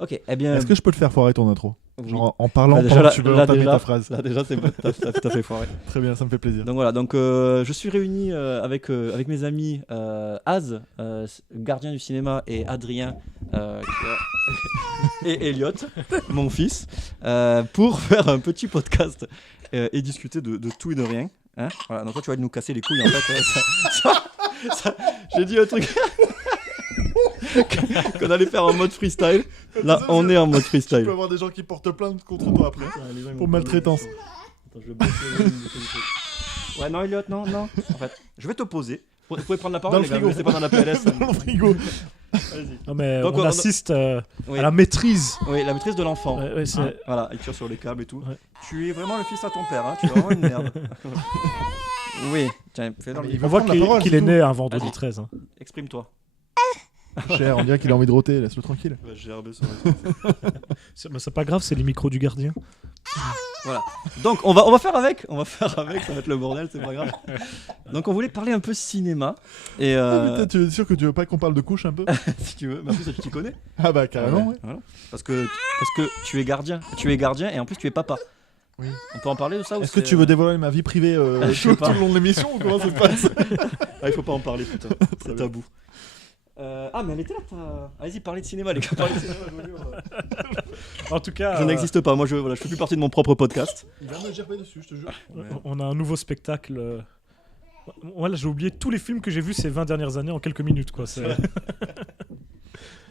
Ok, eh bien. Est-ce que je peux te faire foirer ton intro? Oui. Genre en parlant Déjà, pendant que tu veux entamer déjà, ta phrase. Là déjà, t'as fait foirer. Très bien, ça me fait plaisir. Donc voilà, donc je suis réuni avec mes amis Az, gardien du cinéma, et Adrien et Elliot, mon fils, pour faire un petit podcast et discuter de tout et de rien. Hein, voilà, donc toi tu vas nous casser les couilles en fait. J'ai dit un truc qu'on allait faire en mode freestyle. Là, on est en mode Tu freestyle. peux avoir des gens qui portent plainte contre toi après. Pour maltraitance. Attends, je vais bosser. Ouais, non, Elliot, non. En fait, je vais te poser. Vous pouvez prendre la parole, Dans le les gars, frigo. mais c'est pas dans la PLS. Dans le frigo. Vas-y. Non mais Donc, on on- assiste Oui. à la maîtrise. Oui, la maîtrise de l'enfant. Ouais, c'est- Hein, voilà, il tire sur les câbles et tout. Ouais. Tu es vraiment le fils à ton père, hein. Tu es vraiment une merde. Oui, tiens, fais dans le Il micro. On voit prendre la parole, qu'il c'est est tout. né un vendredi Vas-y. 13. Hein. Exprime-toi. Cher, on dirait qu'il a envie de roter, laisse-le tranquille. J'ai herbé sur le Mais c'est pas grave, c'est les micros du gardien. Voilà. Donc on va faire avec, ça va être le bordel, c'est pas grave. Donc on voulait parler un peu cinéma et Oh, putain, tu es sûr que tu veux pas qu'on parle de couche un peu? si tu veux, mais en plus tu t'y connais. Ah bah carrément, ouais. Voilà. Parce que tu es gardien et en plus tu es papa. Oui. On peut en parler de ça ou Est-ce que tu veux dévoiler ma vie privée Je sais tout pas. le long de l'émission ou comment ça se passe? Ah, il faut pas en parler putain, c'est tabou. Ah mais elle était là Allez-y, parlez de cinéma les gars, parlez de cinéma, En tout cas, je n'existe pas, moi je fais plus partie de mon propre podcast. Il va me gerber dessus, je te jure. on a un nouveau spectacle. Voilà, j'ai oublié tous les films que j'ai vus ces 20 dernières années en quelques minutes. Quoi.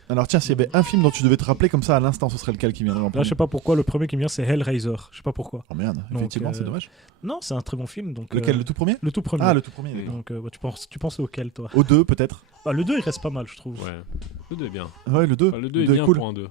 Alors tiens, s'il y avait un film dont tu devais te rappeler comme ça à l'instant, ce serait lequel qui viendrait en Là, premier? je sais pas pourquoi, le premier qui me vient, c'est Hellraiser. Je sais pas pourquoi. Oh merde, Donc, effectivement, c'est dommage. Non, c'est un très bon film. Donc, Lequel, le tout premier? Le tout premier. Ah, le tout premier, d'accord. Donc, bah, tu penses auquel, toi? Au 2 peut-être? Bah, le 2, il reste pas mal, je trouve. Ouais, le 2 est bien. Ouais, le 2. Enfin, le 2 est bien cool. pour un 2.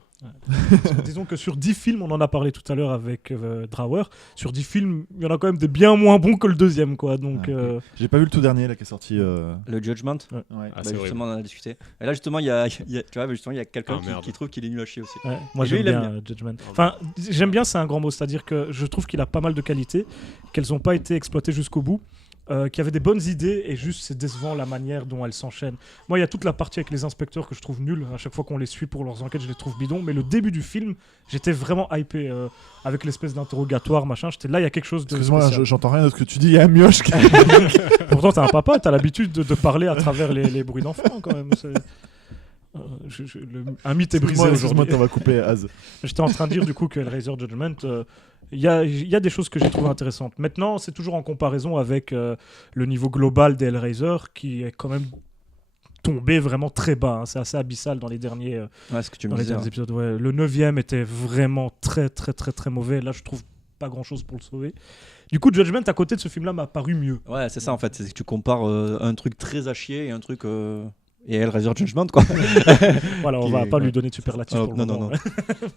Parce que disons que sur 10 films, on en a parlé tout à l'heure avec Drawer, sur 10 films, il y en a quand même des bien moins bons que le deuxième, quoi. Donc, Ah, J'ai pas vu le tout dernier là qui est sorti. Le Judgment. Ouais. Ah, Bah, c'est justement on en a discuté. Et là justement il y a quelqu'un Ah, merde. qui trouve qu'il est nul à chier aussi. ouais, moi Et lui, j'aime il aime bien Judgment. Enfin, j'aime bien, c'est un grand mot, c'est-à-dire que je trouve qu'il a pas mal de qualités, qu'elles n'ont pas été exploitées jusqu'au bout. Qui avait des bonnes idées et juste c'est décevant la manière dont elles s'enchaînent. Moi, il y a toute la partie avec les inspecteurs que je trouve nulle. À chaque fois qu'on les suit pour leurs enquêtes, je les trouve bidons. Mais le début du film, j'étais vraiment hypé avec l'espèce d'interrogatoire, machin. J'étais là, il y a quelque chose de Excuse-moi, spécial. j'entends rien de ce que tu dis. Il y a un mioche qui. Pourtant, t'as un papa, t'as l'habitude de parler à travers les bruits d'enfants quand même. Un mythe est brisé Excuse-moi, aujourd'hui. t'en vas couper Az. J'étais en train de dire du coup que Hellraiser Judgment, il y a des choses que j'ai trouvées intéressantes. Maintenant, c'est toujours en comparaison avec le niveau global des Hellraiser qui est quand même tombé vraiment très bas. Hein. C'est assez abyssal dans les derniers, Ouais, ce que tu me dans les disais. derniers épisodes. Ouais. Le 9e était vraiment très très très très mauvais. Là, je trouve pas grand-chose pour le sauver. Du coup, Judgment à côté de ce film-là m'a paru mieux. Ouais, c'est ça en fait, c'est que tu compares un truc très à chier et un truc et Hellraiser Judgment quoi. Voilà, on Qui va est- pas ouais. lui donner de superlatif Oh, pour le non, moment. non.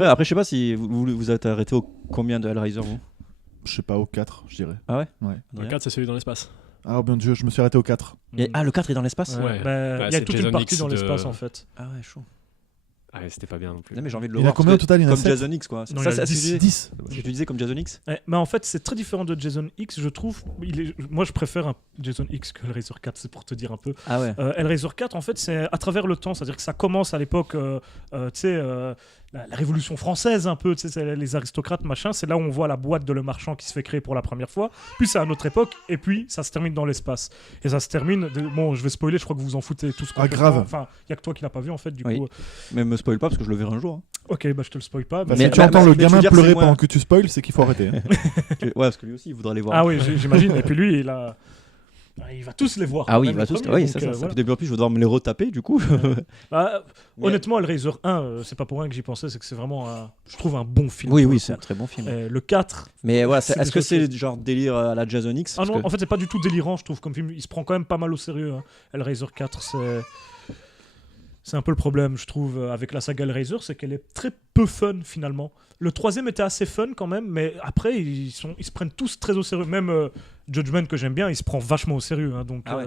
Mais après je sais pas si vous êtes arrêté au combien de Hellraiser vous. Je sais pas, au 4, je dirais. Le Adrien 4, c'est celui dans l'espace. Ah, mon dieu, je me suis arrêté au 4. Ah le 4 est dans l'espace. Ouais, Ouais. bah, Bah, il y a c'est toute Jason une partie X dans de- l'espace en fait. Ah ouais, chaud. Ah, ouais, c'était pas bien non plus. Non mais j'ai envie de le Il y en a voir. combien au parce que- total? Il y en a Comme 7. Jason X quoi. Non, il y en a c'est 10. ce 10. que tu disais comme Jason X. Mais en fait, c'est très différent de Jason X, je trouve. Moi, je préfère un Jason X que Hellraiser 4, c'est pour te dire un peu. Ah ouais. Hellraiser 4, en fait, c'est à travers le temps, c'est-à-dire que ça commence à l'époque, tu sais, la Révolution française, un peu, tu sais, c'est les aristocrates, machin. C'est là où on voit la boîte de Le Marchand qui se fait créer pour la première fois. Puis c'est à notre époque, et puis ça se termine dans l'espace. Et ça se termine. Bon, je vais spoiler, je crois que vous en foutez tous. Ah, grave. Enfin, il y a que toi qui l'as pas vu, en fait, du Oui. coup. Mais me spoil pas parce que je le verrai un jour. Hein. Ok, bah je te le spoil pas. Bah, Mais- si tu bah, entends bah, le mais tu veux gamin dire que pleurer c'est moins- pendant que tu spoil, c'est qu'il faut arrêter. Hein. Ouais parce que lui aussi il voudra les voir. Ah oui, j'imagine. Et puis lui, il va tous les voir. Ah oui, même bah, les tous, premiers, oui, donc, c'est ça. voilà. Puis depuis en plus je vais devoir me les retaper du coup. Bah, Mais- honnêtement, Hellraiser 1, c'est pas pour rien que j'y pensais, c'est que c'est vraiment, je trouve, un bon film. Oui pour oui le c'est un coup. très bon film. Le 4, Mais voilà, c'est est-ce que des choses c'est genre délire à la Jason X? ah Parce non, que- en fait, c'est pas du tout délirant, je trouve, comme film. Il se prend quand même pas mal au sérieux. Hein. Hellraiser 4, c'est un peu le problème, je trouve, avec la saga Hellraiser, c'est qu'elle est très peu fun finalement. Le 3e était assez fun quand même, mais après, ils se prennent tous très au sérieux. Même Judgment, que j'aime bien, il se prend vachement au sérieux. Hein, donc, Ah ouais.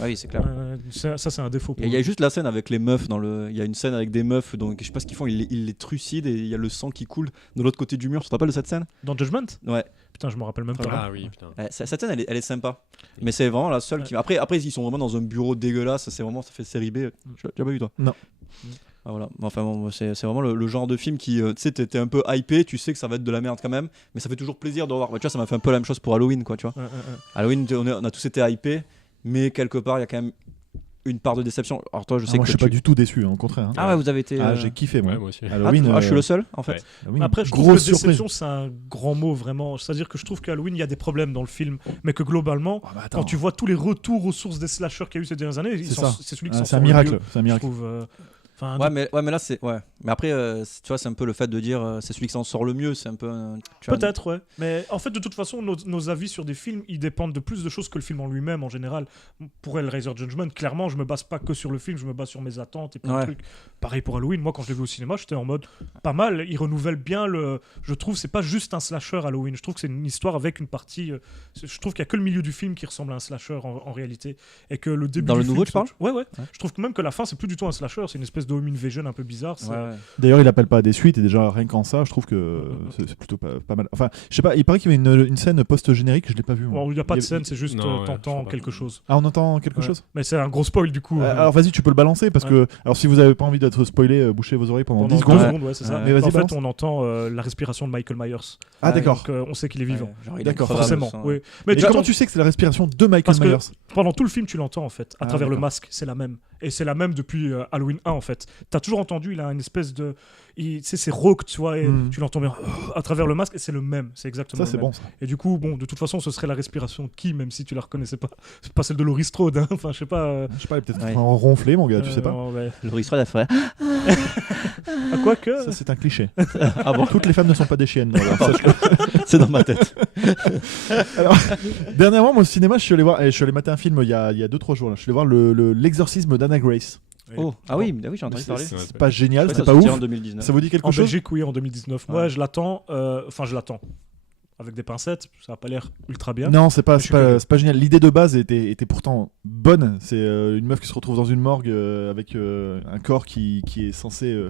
Oui c'est clair. ça, c'est un défaut. Pour Il y a moi. juste la scène avec les meufs dans le. Il y a une scène avec des meufs, donc je sais pas ce qu'ils font, ils les trucident et il y a le sang qui coule de l'autre côté du mur. Tu te rappelles de cette scène? Dans Judgment Ouais. Putain, je me rappelle même pas. Ah oui, putain. Cette scène elle est sympa. Mais c'est vraiment la seule qui. Après ils sont vraiment dans un bureau dégueulasse. C'est vraiment ça fait série B. Tu l'as pas vu toi? Ah, voilà. Enfin bon, moi, c'est vraiment le genre de film qui, tu sais, t'es un peu hypé, tu sais que ça va être de la merde quand même, mais ça fait toujours plaisir de revoir. Bah, tu vois, ça m'a fait un peu la même chose pour Halloween, quoi, tu vois. Halloween, on a tous été hypés, mais quelque part, il y a quand même une part de déception. Alors toi, je sais Moi, que je suis pas du tout déçu, hein, au contraire. Hein. Ah ouais, vous avez été. J'ai kiffé, moi. Ouais, moi aussi. Halloween, je suis le seul, en fait. Ouais. Halloween, Après, je trouve grosse que surprise. déception, c'est un grand mot, vraiment. C'est-à-dire que je trouve qu'Halloween, il y a des problèmes dans le film, mais que globalement, Ah, bah, attends. quand tu vois tous les retours aux sources des slashers qu'il y a eu ces dernières années, C'est ça. c'est celui qui Ah, s'en c'est sort un le miracle. mieux, C'est un je miracle. trouve. Enfin, Ouais, mais là, c'est. Ouais. Mais après, tu vois, c'est un peu le fait de dire c'est celui qui s'en sort le mieux. C'est un peu. Tu vois, peut-être, ouais. Mais en fait, de toute façon, nos avis sur des films, ils dépendent de plus de choses que le film en lui-même, en général. Pour Hellraiser Judgment, clairement, je me base pas que sur le film, je me base sur mes attentes et plein de Ouais. trucs. Pareil pour Halloween, moi, quand je l'ai vu au cinéma, j'étais en mode pas mal. Il renouvelle bien le. Je trouve, c'est pas juste un slasher Halloween. Je trouve que c'est une histoire avec une partie. Je trouve qu'il y a que le milieu du film qui ressemble à un slasher en réalité. Et que le début. Dans du le film, nouveau, tu parles Ouais. Je trouve que même que la fin, c'est plus du tout un slasher, c'est une espèce de home invasion un peu bizarre. Ouais, ouais. D'ailleurs, il appelle pas à des suites et déjà rien qu'en ça, je trouve que c'est plutôt pas mal. Enfin, je sais pas, il paraît qu'il y avait une scène post-générique, je l'ai pas vue. moi. Bon, il n'y a pas de Il y a- scène, c'est juste Non, ouais, je t'entends crois pas. quelque chose. Ah, on entend quelque Ouais. chose Mais c'est un gros spoil du coup. Alors vas-y, tu peux le balancer parce que. Alors si vous avez pas envie d'être spoilé, bouchez vos oreilles pendant 10 secondes. 2 secondes, ouais, c'est ça. Ouais. Mais vas-y, En fait, balance. on entend la respiration de Michael Myers. Ah, d'accord. Donc, on sait qu'il est vivant. Ouais, genre, il est D'accord, increvable, Forcément, ça. oui. Mais Mais tu comment vois, tu sais que c'est la respiration de Michael Parce que- Myers pendant tout le film, tu l'entends en fait, à Ah, travers le d'accord. masque, c'est la même. Et c'est la même depuis Halloween 1 en fait. T'as toujours entendu, il a une espèce de. Tu sais, c'est rauque, tu vois, et Mm. tu l'entends bien à travers le masque, et c'est le même. C'est exactement Ça, c'est le même. bon ça. Et du coup, bon, de toute façon, ce serait la respiration de qui, même si tu la reconnaissais pas. C'est pas celle de Laurie Strode, hein. Enfin, je sais pas. Je sais pas, il est peut-être Ouais. en ronflé, mon gars, tu sais pas. Ouais. Laurie Strode a fait. À quoi que. Ça, c'est un cliché. Ah bon, Toutes les femmes ne sont pas des chiennes. voilà. Ça, c'est dans ma tête. Dernièrement, moi, au cinéma, je suis allé mater un film il y a 2-3 jours. Là. Je suis allé voir l'exorcisme d'Anna Grace. Oh, ah oui, j'ai entendu parler. C'est pas génial, Ouais, c'est ça pas sortira ouf. en 2019. Ça vous dit quelque En chose Belgique, oui, en 2019. Moi, Ouais. je l'attends. Enfin, je l'attends. Avec des pincettes, ça a pas l'air ultra bien. Non, c'est pas, Je suis curieux. c'est pas génial. L'idée de base était pourtant bonne. C'est une meuf qui se retrouve dans une morgue avec un corps qui est censé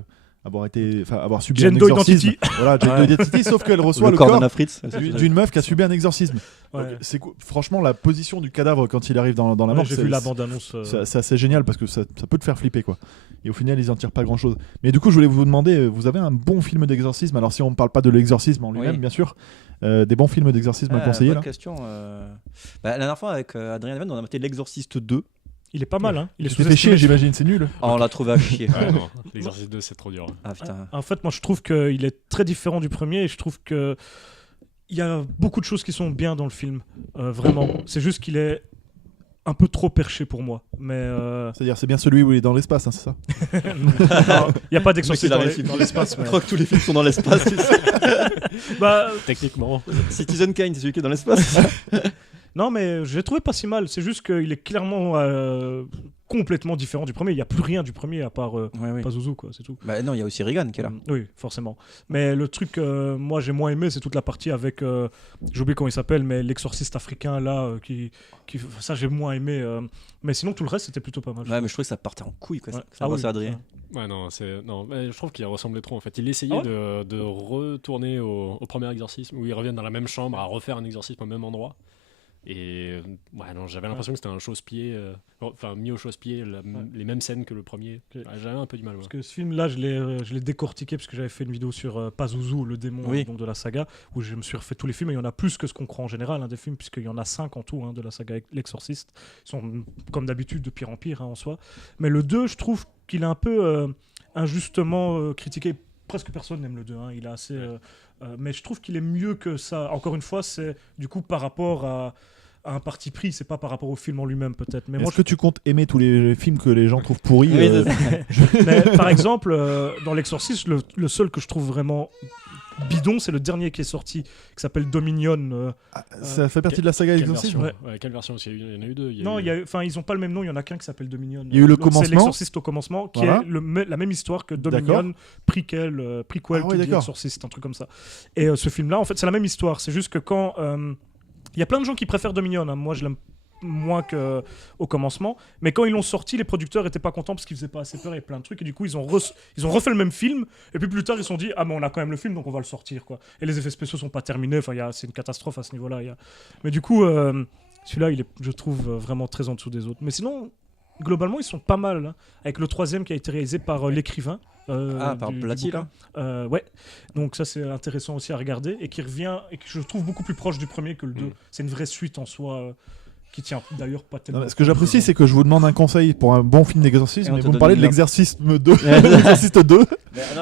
avoir subi Gender un exorcisme. identity. Voilà, gender Ouais. identity, sauf qu'elle reçoit Le le corps corps d'Anna Fritz. d'une meuf qui a subi un exorcisme. Ouais. Donc, franchement, la position du cadavre quand il arrive dans la Ouais, morgue, j'ai vu la bande-annonce. c'est assez génial parce que ça peut te faire flipper quoi. Et au final, ils en tirent pas grand chose. Mais du coup, je voulais vous demander, vous avez un bon film d'exorcisme? Alors, si on ne parle pas de l'exorcisme en lui-même, Oui. bien sûr, des bons films d'exorcisme à conseiller bonne là? question. La dernière fois avec Adrien Leven, on a maté L'Exorciste 2. Il est pas mal, hein. Il est Tu t'es fait chier, sous-estimé. j'imagine, c'est nul. Ah, on l'a trouvé à chier. Ouais, non, l'exercice 2, c'est trop dur. Ah putain. En fait, moi, je trouve qu'il est très différent du premier et je trouve que il y a beaucoup de choses qui sont bien dans le film. Vraiment. C'est juste qu'il est un peu trop perché pour moi. Mais C'est-à-dire, c'est bien celui où il est dans l'espace, hein, c'est ça? non, il n'y a pas d'exorcisme Le mec, il dans arrive, dans l'espace. mais- Je crois que tous les films sont dans l'espace. tu sais. Bah, Techniquement. Citizen Kane, c'est celui qui est dans l'espace. non, mais je l'ai trouvé pas si mal. C'est juste qu'il est clairement complètement différent du premier. Il n'y a plus rien du premier à part Oui. Pazuzu, quoi. C'est tout. Bah non, il y a aussi Reagan qui est là. Oui, forcément. Mais le truc que moi j'ai moins aimé, c'est toute la partie avec, j'ai oublié comment il s'appelle, mais l'exorciste africain là, ça j'ai moins aimé. Mais sinon tout le reste c'était plutôt pas mal. Ouais, mais je trouvais que ça partait en couille. Quoi. Ouais. Ça Ah oui, passait Adrien. Ouais, non, mais je trouve qu'il ressemblait trop en fait. Il essayait Ah ouais de retourner au premier exorcisme où ils reviennent dans la même chambre à refaire un exorcisme au même endroit. Et ouais, non, j'avais l'impression que c'était un chausse-pied, enfin mis au chausse-pied, les mêmes scènes que le premier. Ok. Ouais, j'avais un peu du mal. Ouais. Parce que ce film là, je l'ai décortiqué parce que j'avais fait une vidéo sur Pazuzu, le démon Oui. donc, de la saga, où je me suis refait tous les films. Et il y en a plus que ce qu'on croit en général, des films, puisqu'il y en a 5 en tout de la saga L'Exorciste. Ils sont comme d'habitude de pire en pire en soi. Mais le 2, je trouve qu'il est un peu injustement critiqué. Presque personne n'aime le 2. Il est assez. Mais je trouve qu'il est mieux que ça. Encore une fois, c'est du coup par rapport à un parti pris, c'est pas par rapport au film en lui-même peut-être. Mais moi, Est-ce que tu comptes aimer tous les films que les gens trouvent pourris? Oui, c'est ça. mais, par exemple, dans L'Exorciste, le seul que je trouve vraiment bidon, c'est le dernier qui est sorti, qui s'appelle Dominion. Ça fait partie de la saga Quelle Exorcisme? version, ouais, quelle version? Parce qu'il y en a eu deux. Non, ils ont pas le même nom, il y en a qu'un qui s'appelle Dominion. Il y a eu le L'autre, commencement. C'est L'Exorciste au commencement, qui Voilà. est la même histoire que Dominion, D'accord. prequel, Ah ouais, to the d'accord. Exorcist, un truc comme ça. Et ce film-là, en fait, c'est la même histoire. C'est juste que quand... Il y a plein de gens qui préfèrent Dominion. Moi, je l'aime moins qu'au commencement. Mais quand ils l'ont sorti, les producteurs étaient pas contents parce qu'ils faisaient pas assez peur et plein de trucs. Et du coup, ils ont refait le même film. Et puis plus tard, ils se sont dit, ah, mais on a quand même le film, donc on va le sortir, quoi. Et les effets spéciaux sont pas terminés. Enfin, c'est une catastrophe à ce niveau-là. Mais du coup, celui-là, je trouve vraiment très en dessous des autres. Mais sinon, globalement, ils sont pas mal. Hein. Avec le 3e qui a été réalisé par l'écrivain. Par du Blatty, bouquin. Ouais, donc ça c'est intéressant aussi à regarder et qui revient et que je trouve beaucoup plus proche du premier que le 2. C'est une vraie suite en soi qui tient d'ailleurs pas tellement. Non, ce que j'apprécie, c'est que je vous demande un conseil pour un bon film d'exorcisme, Et on et te vous me donne parlez une de merde. l'exorcisme 2. L'exorciste 2.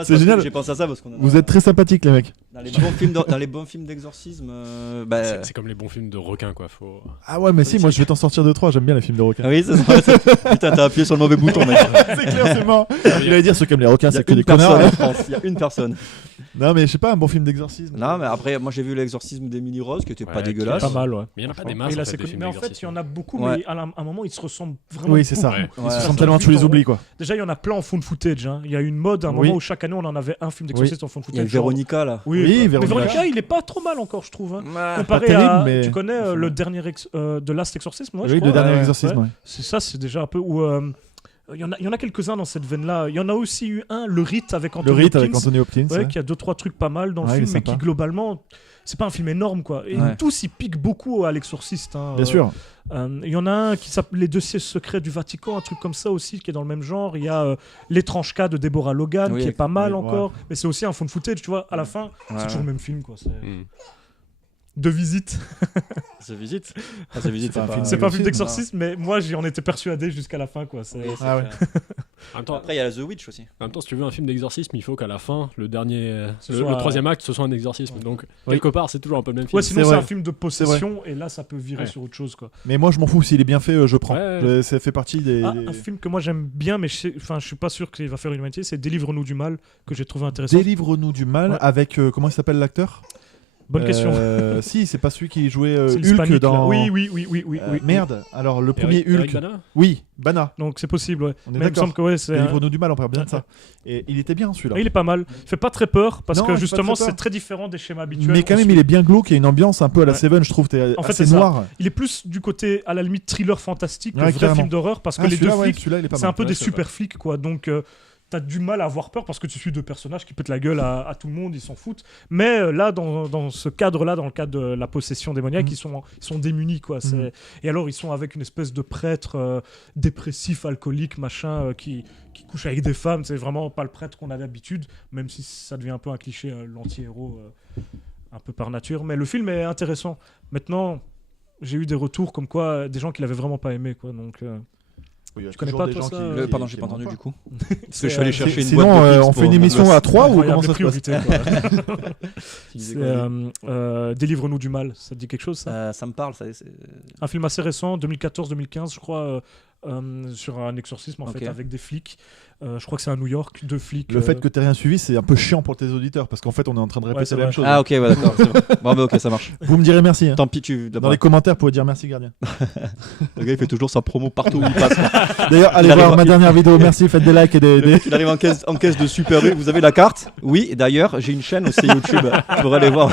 C'est génial. J'ai pensé à ça parce qu'on Vous êtes très sympathiques, les mecs. dans les bons films d'exorcisme. C'est comme les bons films de requins, quoi. Ah ouais, mais si, moi je vais t'en sortir 2-3, j'aime bien les films de requins. Ah oui, c'est ça. Putain, t'as appuyé sur le mauvais bouton, mec. C'est clair, c'est mort. Il allait dire ceux qui aiment les requins, Il y a c'est que des une personne connards. en France. Il y a une personne. Non, mais je sais pas, un bon film d'exorcisme. Non, mais après, moi j'ai vu l'exorcisme d'Emily Rose qui était pas Ouais, dégueulasse. Pas mal, ouais. Mais il n'y en a pas des Et masses, là, en c'est fait, des connu. films Mais en fait, il y d'exorcisme. en a beaucoup, Ouais. mais à un moment, ils se ressemblent vraiment. Oui, c'est ça. beaucoup. Ouais. Ils Ouais. se Ça ressemblent tellement, tu vite les en oublies quoi. Déjà, il y en a plein en found footage. Hein. Il y a une mode à un Oui. moment où chaque année, on en avait un film d'exorciste en found Il y a footage. Véronica là. Oui, Oui, mais Véronica. Véronica, il est pas trop mal encore, je trouve. Hein. Comparé terrible, à, mais- tu connais le dernier de Last Exorcism, ouais, je Oui, crois. le dernier ouais, exorcisme. Ouais. C'est déjà un peu où il y en a quelques-uns dans cette veine-là. Il y en a aussi eu un, le Rite avec Le Anthony rite avec Hopkins, Anthony Hopkins. ouais, ouais. qui a 2-3 trucs pas mal dans le Ouais, il film, est mais qui sympa. globalement, c'est pas un film énorme quoi. Et Ouais. tous ils piquent beaucoup à l'exorciste. Hein. Bien sûr. Il y en a un qui s'appelle Les Dossiers secrets du Vatican, un truc comme ça aussi, qui est dans le même genre. Il y a L'étrange cas de Deborah Logan, Oui, qui est pas mal oui, encore. Mais c'est aussi un fond de footage, tu vois. À la fin, c'est toujours le même film, quoi. C'est Mm. de visite. C'est visite. Ah, c'est visite, C'est pas un film C'est pas un film d'exorcisme, d'exorcisme, mais moi, j'en étais persuadé jusqu'à la fin, quoi. Ah ouais. En même temps, Après, il y a The Witch aussi. En même temps, si tu veux un film d'exorcisme, il faut qu'à la fin, le soit- le troisième acte, ce soit un exorcisme. Donc, quelque part, c'est toujours un peu le même film. Ouais, sinon C'est c'est vrai. un film de possession, et là, ça peut virer Ouais. sur autre chose, quoi. Mais moi je m'en fous, s'il est bien fait, je prends. Ouais. Ça fait partie des. Ah, un film que moi j'aime bien, mais je suis pas sûr qu'il va faire une humanité, c'est Délivre-nous du mal, que j'ai trouvé intéressant. Délivre-nous du mal Ouais. avec. Comment il s'appelle l'acteur Bonne question. Si, c'est pas celui qui jouait C'est Hulk l'hispanique, là. dans. Oui. Merde, alors le premier Eric Hulk. Bana. Oui, Bana. Donc c'est possible, ouais. On est Mais il me d'accord. semble que ouais, c'est. Délivre-nous du mal, on parle bien de ça. Et il était bien celui-là. Il est pas mal. Il fait pas très peur parce Non, il que fait pas justement très peur. c'est très différent des schémas habituels. Mais quand qu'on même, suit. il est bien glauque, il y a une ambiance un peu à la Ouais. Seven, je trouve. T'es En fait, assez c'est ça. noir. Il est plus du côté à la limite thriller fantastique que Ouais, vrai carrément. film d'horreur parce que Ah, les deux celui-là, ouais, flics, celui-là, il est pas c'est un mal. peu Ouais, des c'est super flics quoi. Donc t'as du mal à avoir peur parce que tu suis deux personnages qui pètent la gueule à tout le monde, ils s'en foutent. Mais là, dans ce cadre-là, dans le cadre de la possession démoniaque, ils sont démunis quoi. Et alors ils sont avec une espèce de prêtre dépressif, alcoolique, machin, qui couche avec des femmes. C'est vraiment pas le prêtre qu'on a d'habitude, même si ça devient un peu un cliché, l'anti-héros, un peu par nature. Mais le film est intéressant. Maintenant, j'ai eu des retours comme quoi des gens qui l'avaient vraiment pas aimé quoi. Donc Tu connais pas, toi, ça Pardon, j'ai pas entendu du coup. Parce que je suis allé chercher une Sinon, boîte de on Pix fait une pour- émission à 3 ou incroyable, comment ça se passe priorité, quoi. Tu disais C'est quoi, Délivre-nous du mal, ça te dit quelque chose ça ça me parle, ça. Un film assez récent, 2014-2015 je crois, sur un exorcisme en Ok. fait avec des flics. Je crois que c'est à New York, deux flics. Le fait que t'aies rien suivi, c'est un peu chiant pour tes auditeurs parce qu'en fait, on est en train de répéter c'est la même vrai. chose. Ah, ok, ouais, d'accord. c'est bon. Bon, bah, ok, ça marche. Vous me direz merci. hein. Tant pis, Dans les commentaires, vous pouvez dire merci, gardien. Le gars, il fait toujours sa promo partout où il passe. quoi. D'ailleurs, allez Il voir arrive- ma dernière vidéo. Merci, faites des likes et Le des. mec, il arrive en caisse de Super U. Vous avez la carte? Oui, et d'ailleurs, j'ai une chaîne aussi YouTube pour aller voir.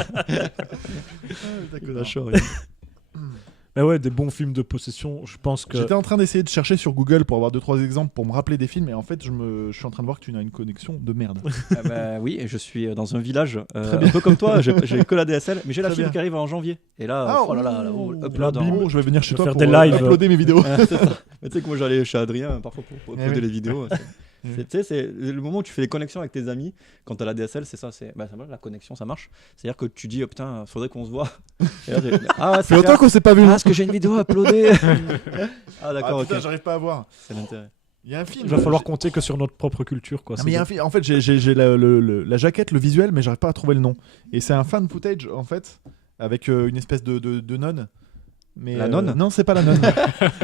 Mais ouais, des bons films de possession, je pense que. J'étais en train d'essayer de chercher sur Google pour avoir 2-3 exemples pour me rappeler des films et en fait, je suis en train de voir que tu as une connexion de merde. Ah bah, oui, et je suis dans un village, un peu comme toi, j'ai que la DSL, mais j'ai la Très fibre bien. qui arrive en janvier. Et là, Ah, oh là là, ouh, upload. bim. Oh, je vais venir chez Je toi vais pour faire des lives. uploader mes vidéos. C'est ça. Mais tu sais que moi j'allais chez Adrien parfois pour Eh uploader oui. les vidéos. Tu sais, c'est le moment où tu fais les connexions avec tes amis quand t'as la DSL, c'est ça, ça marche, la connexion ça marche. C'est-à-dire que tu dis, oh putain, faudrait qu'on se voit. Et là, ah ouais, Ça c'est fait longtemps clair. qu'on s'est pas vu. Ah, est-ce que j'ai une vidéo à uploader? Ah d'accord, putain, ok. j'arrive pas à voir. C'est l'intérêt. Il y a un film. Il va falloir compter que sur notre propre culture quoi. Ah, mais il y a un film. En fait, j'ai la jaquette, le visuel, mais j'arrive pas à trouver le nom. Et c'est un fan footage en fait, avec une espèce de nonne. Mais, La nonne Non, c'est pas la nonne.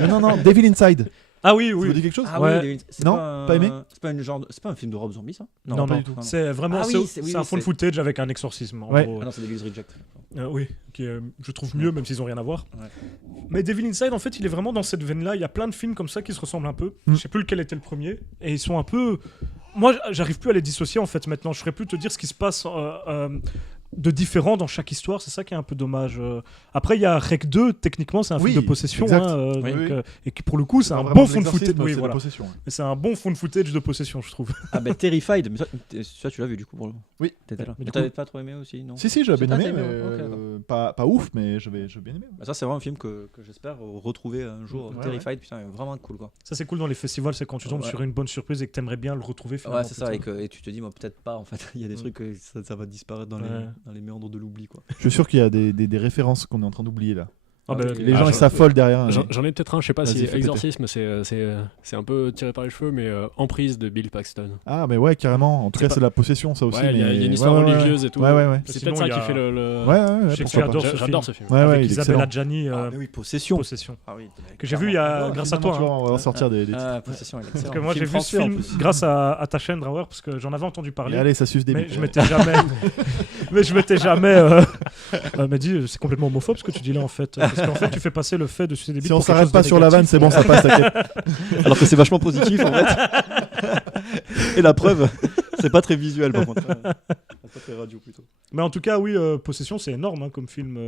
non, Devil Inside. Ah oui, Ça vous oui. dit quelque chose Ah Ouais. oui, c'est Non, pas, pas aimé c'est pas un film de Rob Zombie ça? Non, pas du tout. C'est vraiment Ah oui, c'est oui, un oui, fond de c'est- footage avec un exorcisme. En Ouais. gros. Ah non, c'est Devil's Reject. Oui, qui est, je trouve mieux, même s'ils ont rien à voir. Ouais. Mais Devil Inside, en fait, il est vraiment dans cette veine-là. Il y a plein de films comme ça qui se ressemblent un peu. Mm. Je sais plus lequel était le premier. Et ils sont un peu. Moi, j'arrive plus à les dissocier, en fait, maintenant. Je saurais plus te dire ce qui se passe de différent dans chaque histoire, c'est ça qui est un peu dommage. Après, il y a Rec 2, techniquement, c'est un film de possession. Exact. Oui. Et qui, pour le coup, c'est un pas bon vraiment de fond de footage. l'exorcisme, Oui, c'est voilà. la possession. Mais c'est un bon fond de footage de possession, je trouve. Ah ben Terrified, mais ça tu l'as vu du coup pour le. Oui. T'étais là. Mais Mais du t'avais pas trop aimé aussi, non? Si, j'avais bien Ah, aimé. t'as aimé, ok, Pas ouf, mais j'avais bien aimé. Bah ça c'est vraiment un film que j'espère retrouver un jour. Ouais, Terrified, putain, vraiment cool quoi. Ça, c'est cool dans les festivals, c'est quand tu tombes Ouais. sur une bonne surprise et que t'aimerais bien le retrouver. Ouais, c'est plus ça, tard. et tu te dis, moi peut-être pas en fait. Il y a des trucs que ça va disparaître dans les méandres de l'oubli quoi. Je suis sûr qu'il y a des références qu'on est en train d'oublier là. Ah, bah, ok. Les gens ils s'affolent derrière. J'en ai peut-être un, je sais pas Vas-y, si fais péter. Exorcisme c'est un peu tiré par les cheveux, mais Emprise de Bill Paxton. Ah, mais ouais, carrément. En tout cas, pas- c'est la possession, ça aussi. Ouais, il y a mais- une histoire ouais, ouais, religieuse et tout. Ouais, ouais, ouais. C'est Sinon, peut-être ça il y qui a- fait le. Ouais, ouais, Je sais que pourquoi tu adores pas. ce J'adore film. ce film. Ouais, ouais, Avec il est Isabelle excellent. Adjani, Ah mais oui, Possession. Possession. Ah oui. Que j'ai vu il y a, Ah, grâce à finalement, toi. tu vois, hein. on va sortir des titres. Ah, Possession, il est excellent. Parce que moi, j'ai vu ce français, en film plus. grâce à ta chaîne Drawer, parce que j'en avais entendu Et parler. allez, ça suce des Mais bites. je m'étais jamais. Mais je m'étais jamais. m'a dit, c'est complètement homophobe ce que tu dis là en fait. Parce qu'en fait, tu fais passer le fait de sucer des bites Si on pour quelque s'arrête chose pas de sur la vanne, négatif. c'est bon, ça passe, t'inquiète. Alors que c'est vachement positif en fait. Et la preuve, c'est pas très visuel par contre. C'est pas très radio plutôt. Mais en tout cas, oui, Possession, c'est énorme hein, comme film.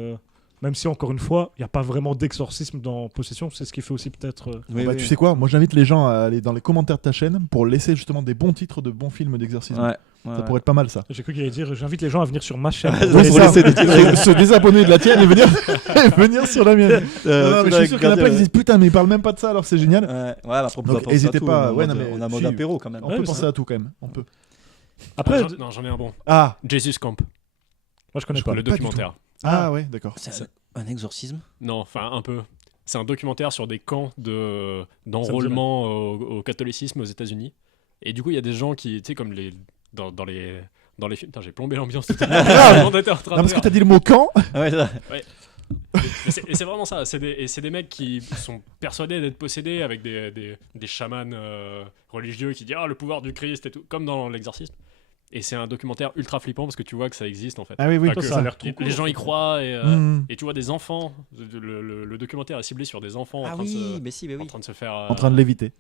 Même si, encore une fois, il n'y a pas vraiment d'exorcisme dans Possession. C'est ce qui fait aussi peut-être. Oui, Bah, oui. tu sais quoi, moi j'invite les gens à aller dans les commentaires de ta chaîne pour laisser justement des bons titres de bons films d'exorcisme. Ouais. Ça pourrait être pas mal ça. J'ai cru qu'il allait dire j'invite les gens à venir sur ma chaîne. Ouais, C'est pour ça. laisser des titres. Se désabonner de la tienne et venir, et venir sur la mienne. Non, non, mais je suis sûr qu'il y en a plein qui disent putain, mais ils parlent même pas de ça alors c'est génial. Ouais, mais après, on peut Donc, penser hésitez à tout, pas, on est en ouais, mode- non, mais on a un mode si. apéro quand même. On Ouais, peut mais penser ça- à tout quand même. On peut. Après, Non, j'en ai un bon. Ah, Jesus Camp, moi je connais pas. le pas du documentaire. ah ouais, d'accord. C'est un exorcisme. Non, enfin un peu. C'est un documentaire sur des camps d'enrôlement au catholicisme aux États-Unis. Et du coup, il y a des gens qui, tu sais, comme dans les films. Putain, j'ai plombé l'ambiance tout à l'heure. Non, parce que t'as dit le mot quand. Ah ouais, ça. Et c'est vraiment ça. C'est des mecs qui sont persuadés d'être possédés avec des chamans religieux qui disent le pouvoir du Christ et tout, comme dans l'exorcisme. Et c'est un documentaire ultra flippant parce que tu vois que ça existe en fait. Ah oui, oui, Enfin, que ça a l'air trop les cool. gens y croient et Hmm. tu vois des enfants. Le documentaire est ciblé sur des enfants Ah en train de oui, se- mais si, mais en oui. train de se faire. En train de l'éviter.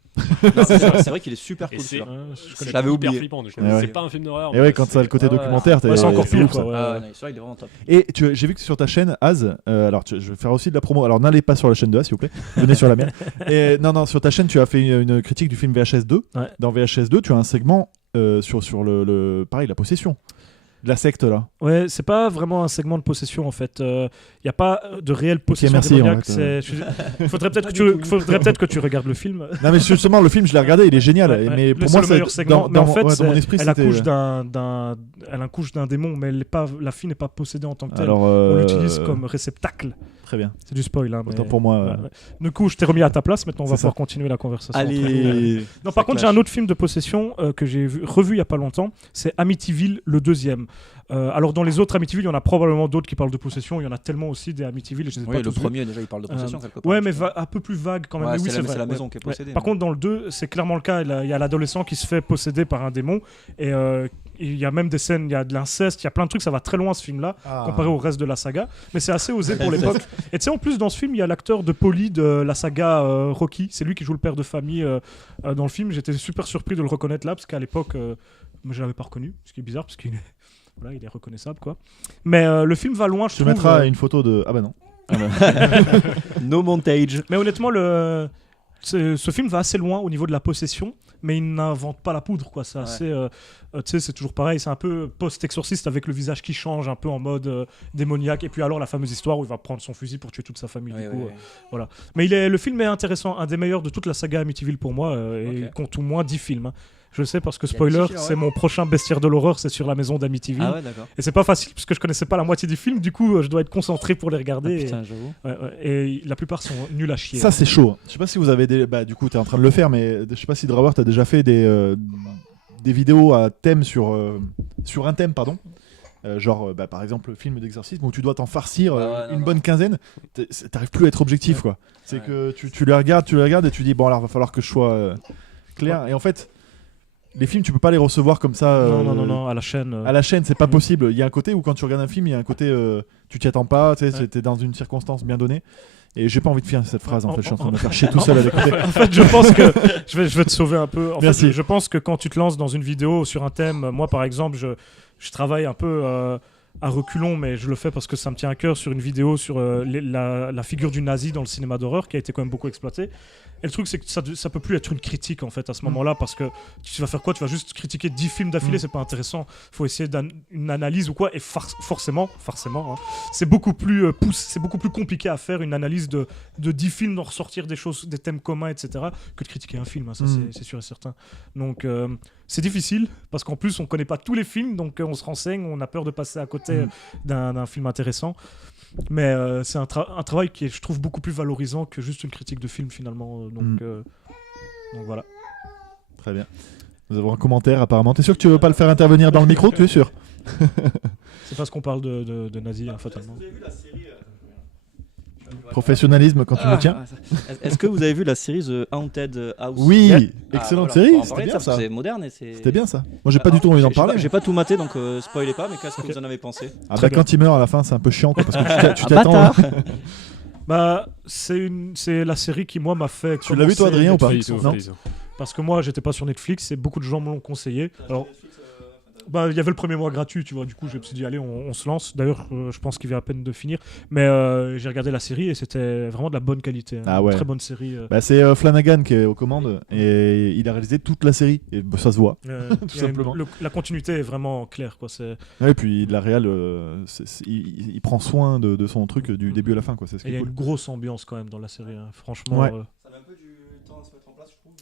Non, c'est vrai qu'il est super Et cool c'est- celui-là. Je C'est l'avais hyper oublié. flippant. Ouais, ouais. C'est pas un film d'horreur. Et ouais, quand ça a le côté Ah ouais. documentaire, Ouais, c'est encore c'est pire ouf, ça. quoi. Ah ouais. non, celui-là il est vraiment top. Et j'ai vu que sur ta chaîne, Az, alors je vais faire aussi de la promo. Alors n'allez pas sur la chaîne de Az, s'il vous plaît. Venez sur la mienne. Et non, sur ta chaîne, tu as fait une critique du film VHS 2. Ouais. Dans VHS 2, tu as un segment sur pareil, la possession. De la secte là. Ouais, c'est pas vraiment un segment de possession en fait. Il n'y a pas de réelle possession merci, démoniaque. en fait, Faudrait peut-être que tu regardes le film. Non mais justement, le film, je l'ai regardé, il est génial. Ouais, ouais. Mais pour C'est moi, le meilleur segment. Mais en fait, dans mon esprit, elle c'était. accouche elle accouche d'un démon, mais la fille n'est pas possédée en tant que telle. Alors, On l'utilise comme réceptacle. Très bien. C'est du spoil. Hein, Autant mais- pour moi. Ouais, ouais. Du coup, je t'ai remis à ta place. Maintenant, on va C'est ça. pouvoir continuer la conversation. entre nous. Allez. Non, par contre, j'ai un autre film de possession que j'ai revu il y a pas longtemps. C'est Amityville, le deuxième. Alors, dans les autres Amityville, il y en a probablement d'autres qui parlent de possession. Il y en a tellement aussi des Amityville. Je les ai Oui, pas le tous vus. premier déjà il parle de possession quelque part. Ouais, mais un peu plus vague quand même. Ouais, Mais oui, c'est vrai. la Ouais. maison qui est Ouais. possédée. Par contre, dans le 2, c'est clairement le cas. Il y a l'adolescent qui se fait posséder par un démon. Et il y a même des scènes, il y a de l'inceste, il y a plein de trucs. Ça va très loin ce film-là, Ah. comparé au reste de la saga. Mais c'est assez osé pour l'époque. Et tu sais, en plus, dans ce film, il y a l'acteur de Paulie de la saga Rocky. C'est lui qui joue le père de famille dans le film. J'étais super surpris de le reconnaître là, parce qu'à l'époque, je ne l'avais pas reconnu. Ce qui est bizarre, parce qu'il est... Voilà, il est reconnaissable, quoi. Mais le film va loin, je Tu trouve. mettras une photo de. Ah bah non. No montage. Mais honnêtement, ce film va assez loin au niveau de la possession, mais il n'invente pas la poudre, quoi. C'est assez, tu sais, c'est toujours pareil. C'est un peu post-exorciste avec le visage qui change, un peu en mode démoniaque. Et puis alors la fameuse histoire où il va prendre son fusil pour tuer toute sa famille. Oui, du oui, coup, oui. Mais le film est intéressant, un des meilleurs de toute la saga Amityville pour moi, et il compte au moins 10 films. Hein. Je le sais parce que Il y a spoiler, 10 films, ouais. c'est mon prochain bestiaire de l'horreur, c'est sur la maison d'Amityville. Ah ouais, d'accord. Et c'est pas facile parce que je connaissais pas la moitié du film, du coup je dois être concentré pour les regarder. Ah, putain, j'avoue. Et la plupart sont nuls à chier. Ça c'est chaud. Je sais pas si vous avez bah du coup t'es en train de le faire, mais je sais pas si Drawer t'as déjà fait des vidéos à thème sur un thème pardon. Genre par exemple film d'exorcisme où tu dois t'en farcir une bonne quinzaine, t'arrives plus à être objectif quoi. C'est que tu les regardes et tu dis bon alors va falloir que je sois clair. Et en fait les films tu peux pas les recevoir comme ça. Non, à la chaîne. À la chaîne, c'est pas possible. Il y a un côté où quand tu regardes un film, il y a un côté tu t'y attends pas, tu sais, t'es dans une circonstance bien donnée. Et j'ai pas envie de finir cette phrase en fait, je suis en train de me faire chier tout seul avec. En fait, je pense que je vais te sauver un peu. En Merci. fait, je pense que quand tu te lances dans une vidéo sur un thème, moi par exemple, je travaille un peu à reculons, mais je le fais parce que ça me tient à cœur, sur une vidéo sur la figure du nazi dans le cinéma d'horreur qui a été quand même beaucoup exploitée. Et le truc, c'est que ça peut plus être une critique en fait à ce moment-là, parce que tu vas faire quoi? Tu vas juste critiquer 10 films d'affilée, c'est pas intéressant. Faut essayer une analyse ou quoi, et forcément, hein, c'est beaucoup plus c'est beaucoup plus compliqué à faire une analyse de 10 films, d'en ressortir des choses, des thèmes communs, etc., que de critiquer un film, hein, ça c'est sûr et certain. Donc c'est difficile, parce qu'en plus on connaît pas tous les films, donc on se renseigne, on a peur de passer à côté d'un film intéressant. Mais c'est un travail qui est, je trouve, beaucoup plus valorisant que juste une critique de film finalement. Donc voilà. Très bien. Nous avons un commentaire apparemment. T'es sûr que tu veux pas le faire intervenir dans le micro? Tu es sûr? C'est parce qu'on parle de nazis, hein, fatalement. Vous avez vu la série Professionnalisme quand tu me tiens. Est-ce que vous avez vu la série The Haunted House? Oui, excellente série. C'était bien ça. C'est moderne et c'est. C'était bien ça. Moi j'ai pas du tout envie d'en parler. J'ai pas tout maté donc spoilez pas, mais qu'est-ce que vous en avez pensé? Ah bah quand il meurt à la fin c'est un peu chiant quoi, parce que tu t'attends. Bah c'est la série qui moi m'a fait. Tu l'as vu toi Adrien ou pas? Non. Parce que moi j'étais pas sur Netflix et beaucoup de gens me l'ont conseillé. Alors bah il y avait le premier mois gratuit, tu vois, du coup je me suis dit allez on se lance. D'ailleurs je pense qu'il vient à peine de finir, mais j'ai regardé la série et c'était vraiment de la bonne qualité, hein. Ah ouais. Très bonne série. Bah c'est Flanagan qui est aux commandes et il a réalisé toute la série et bah, ça se voit tout simplement. La continuité est vraiment claire quoi. Et puis la réal il prend soin de son truc du début à la fin quoi. C'est ce qui il y est a cool. une grosse ambiance quand même dans la série, hein. Franchement. Ouais. Ça met un peu du temps à se mettre en place, je trouve.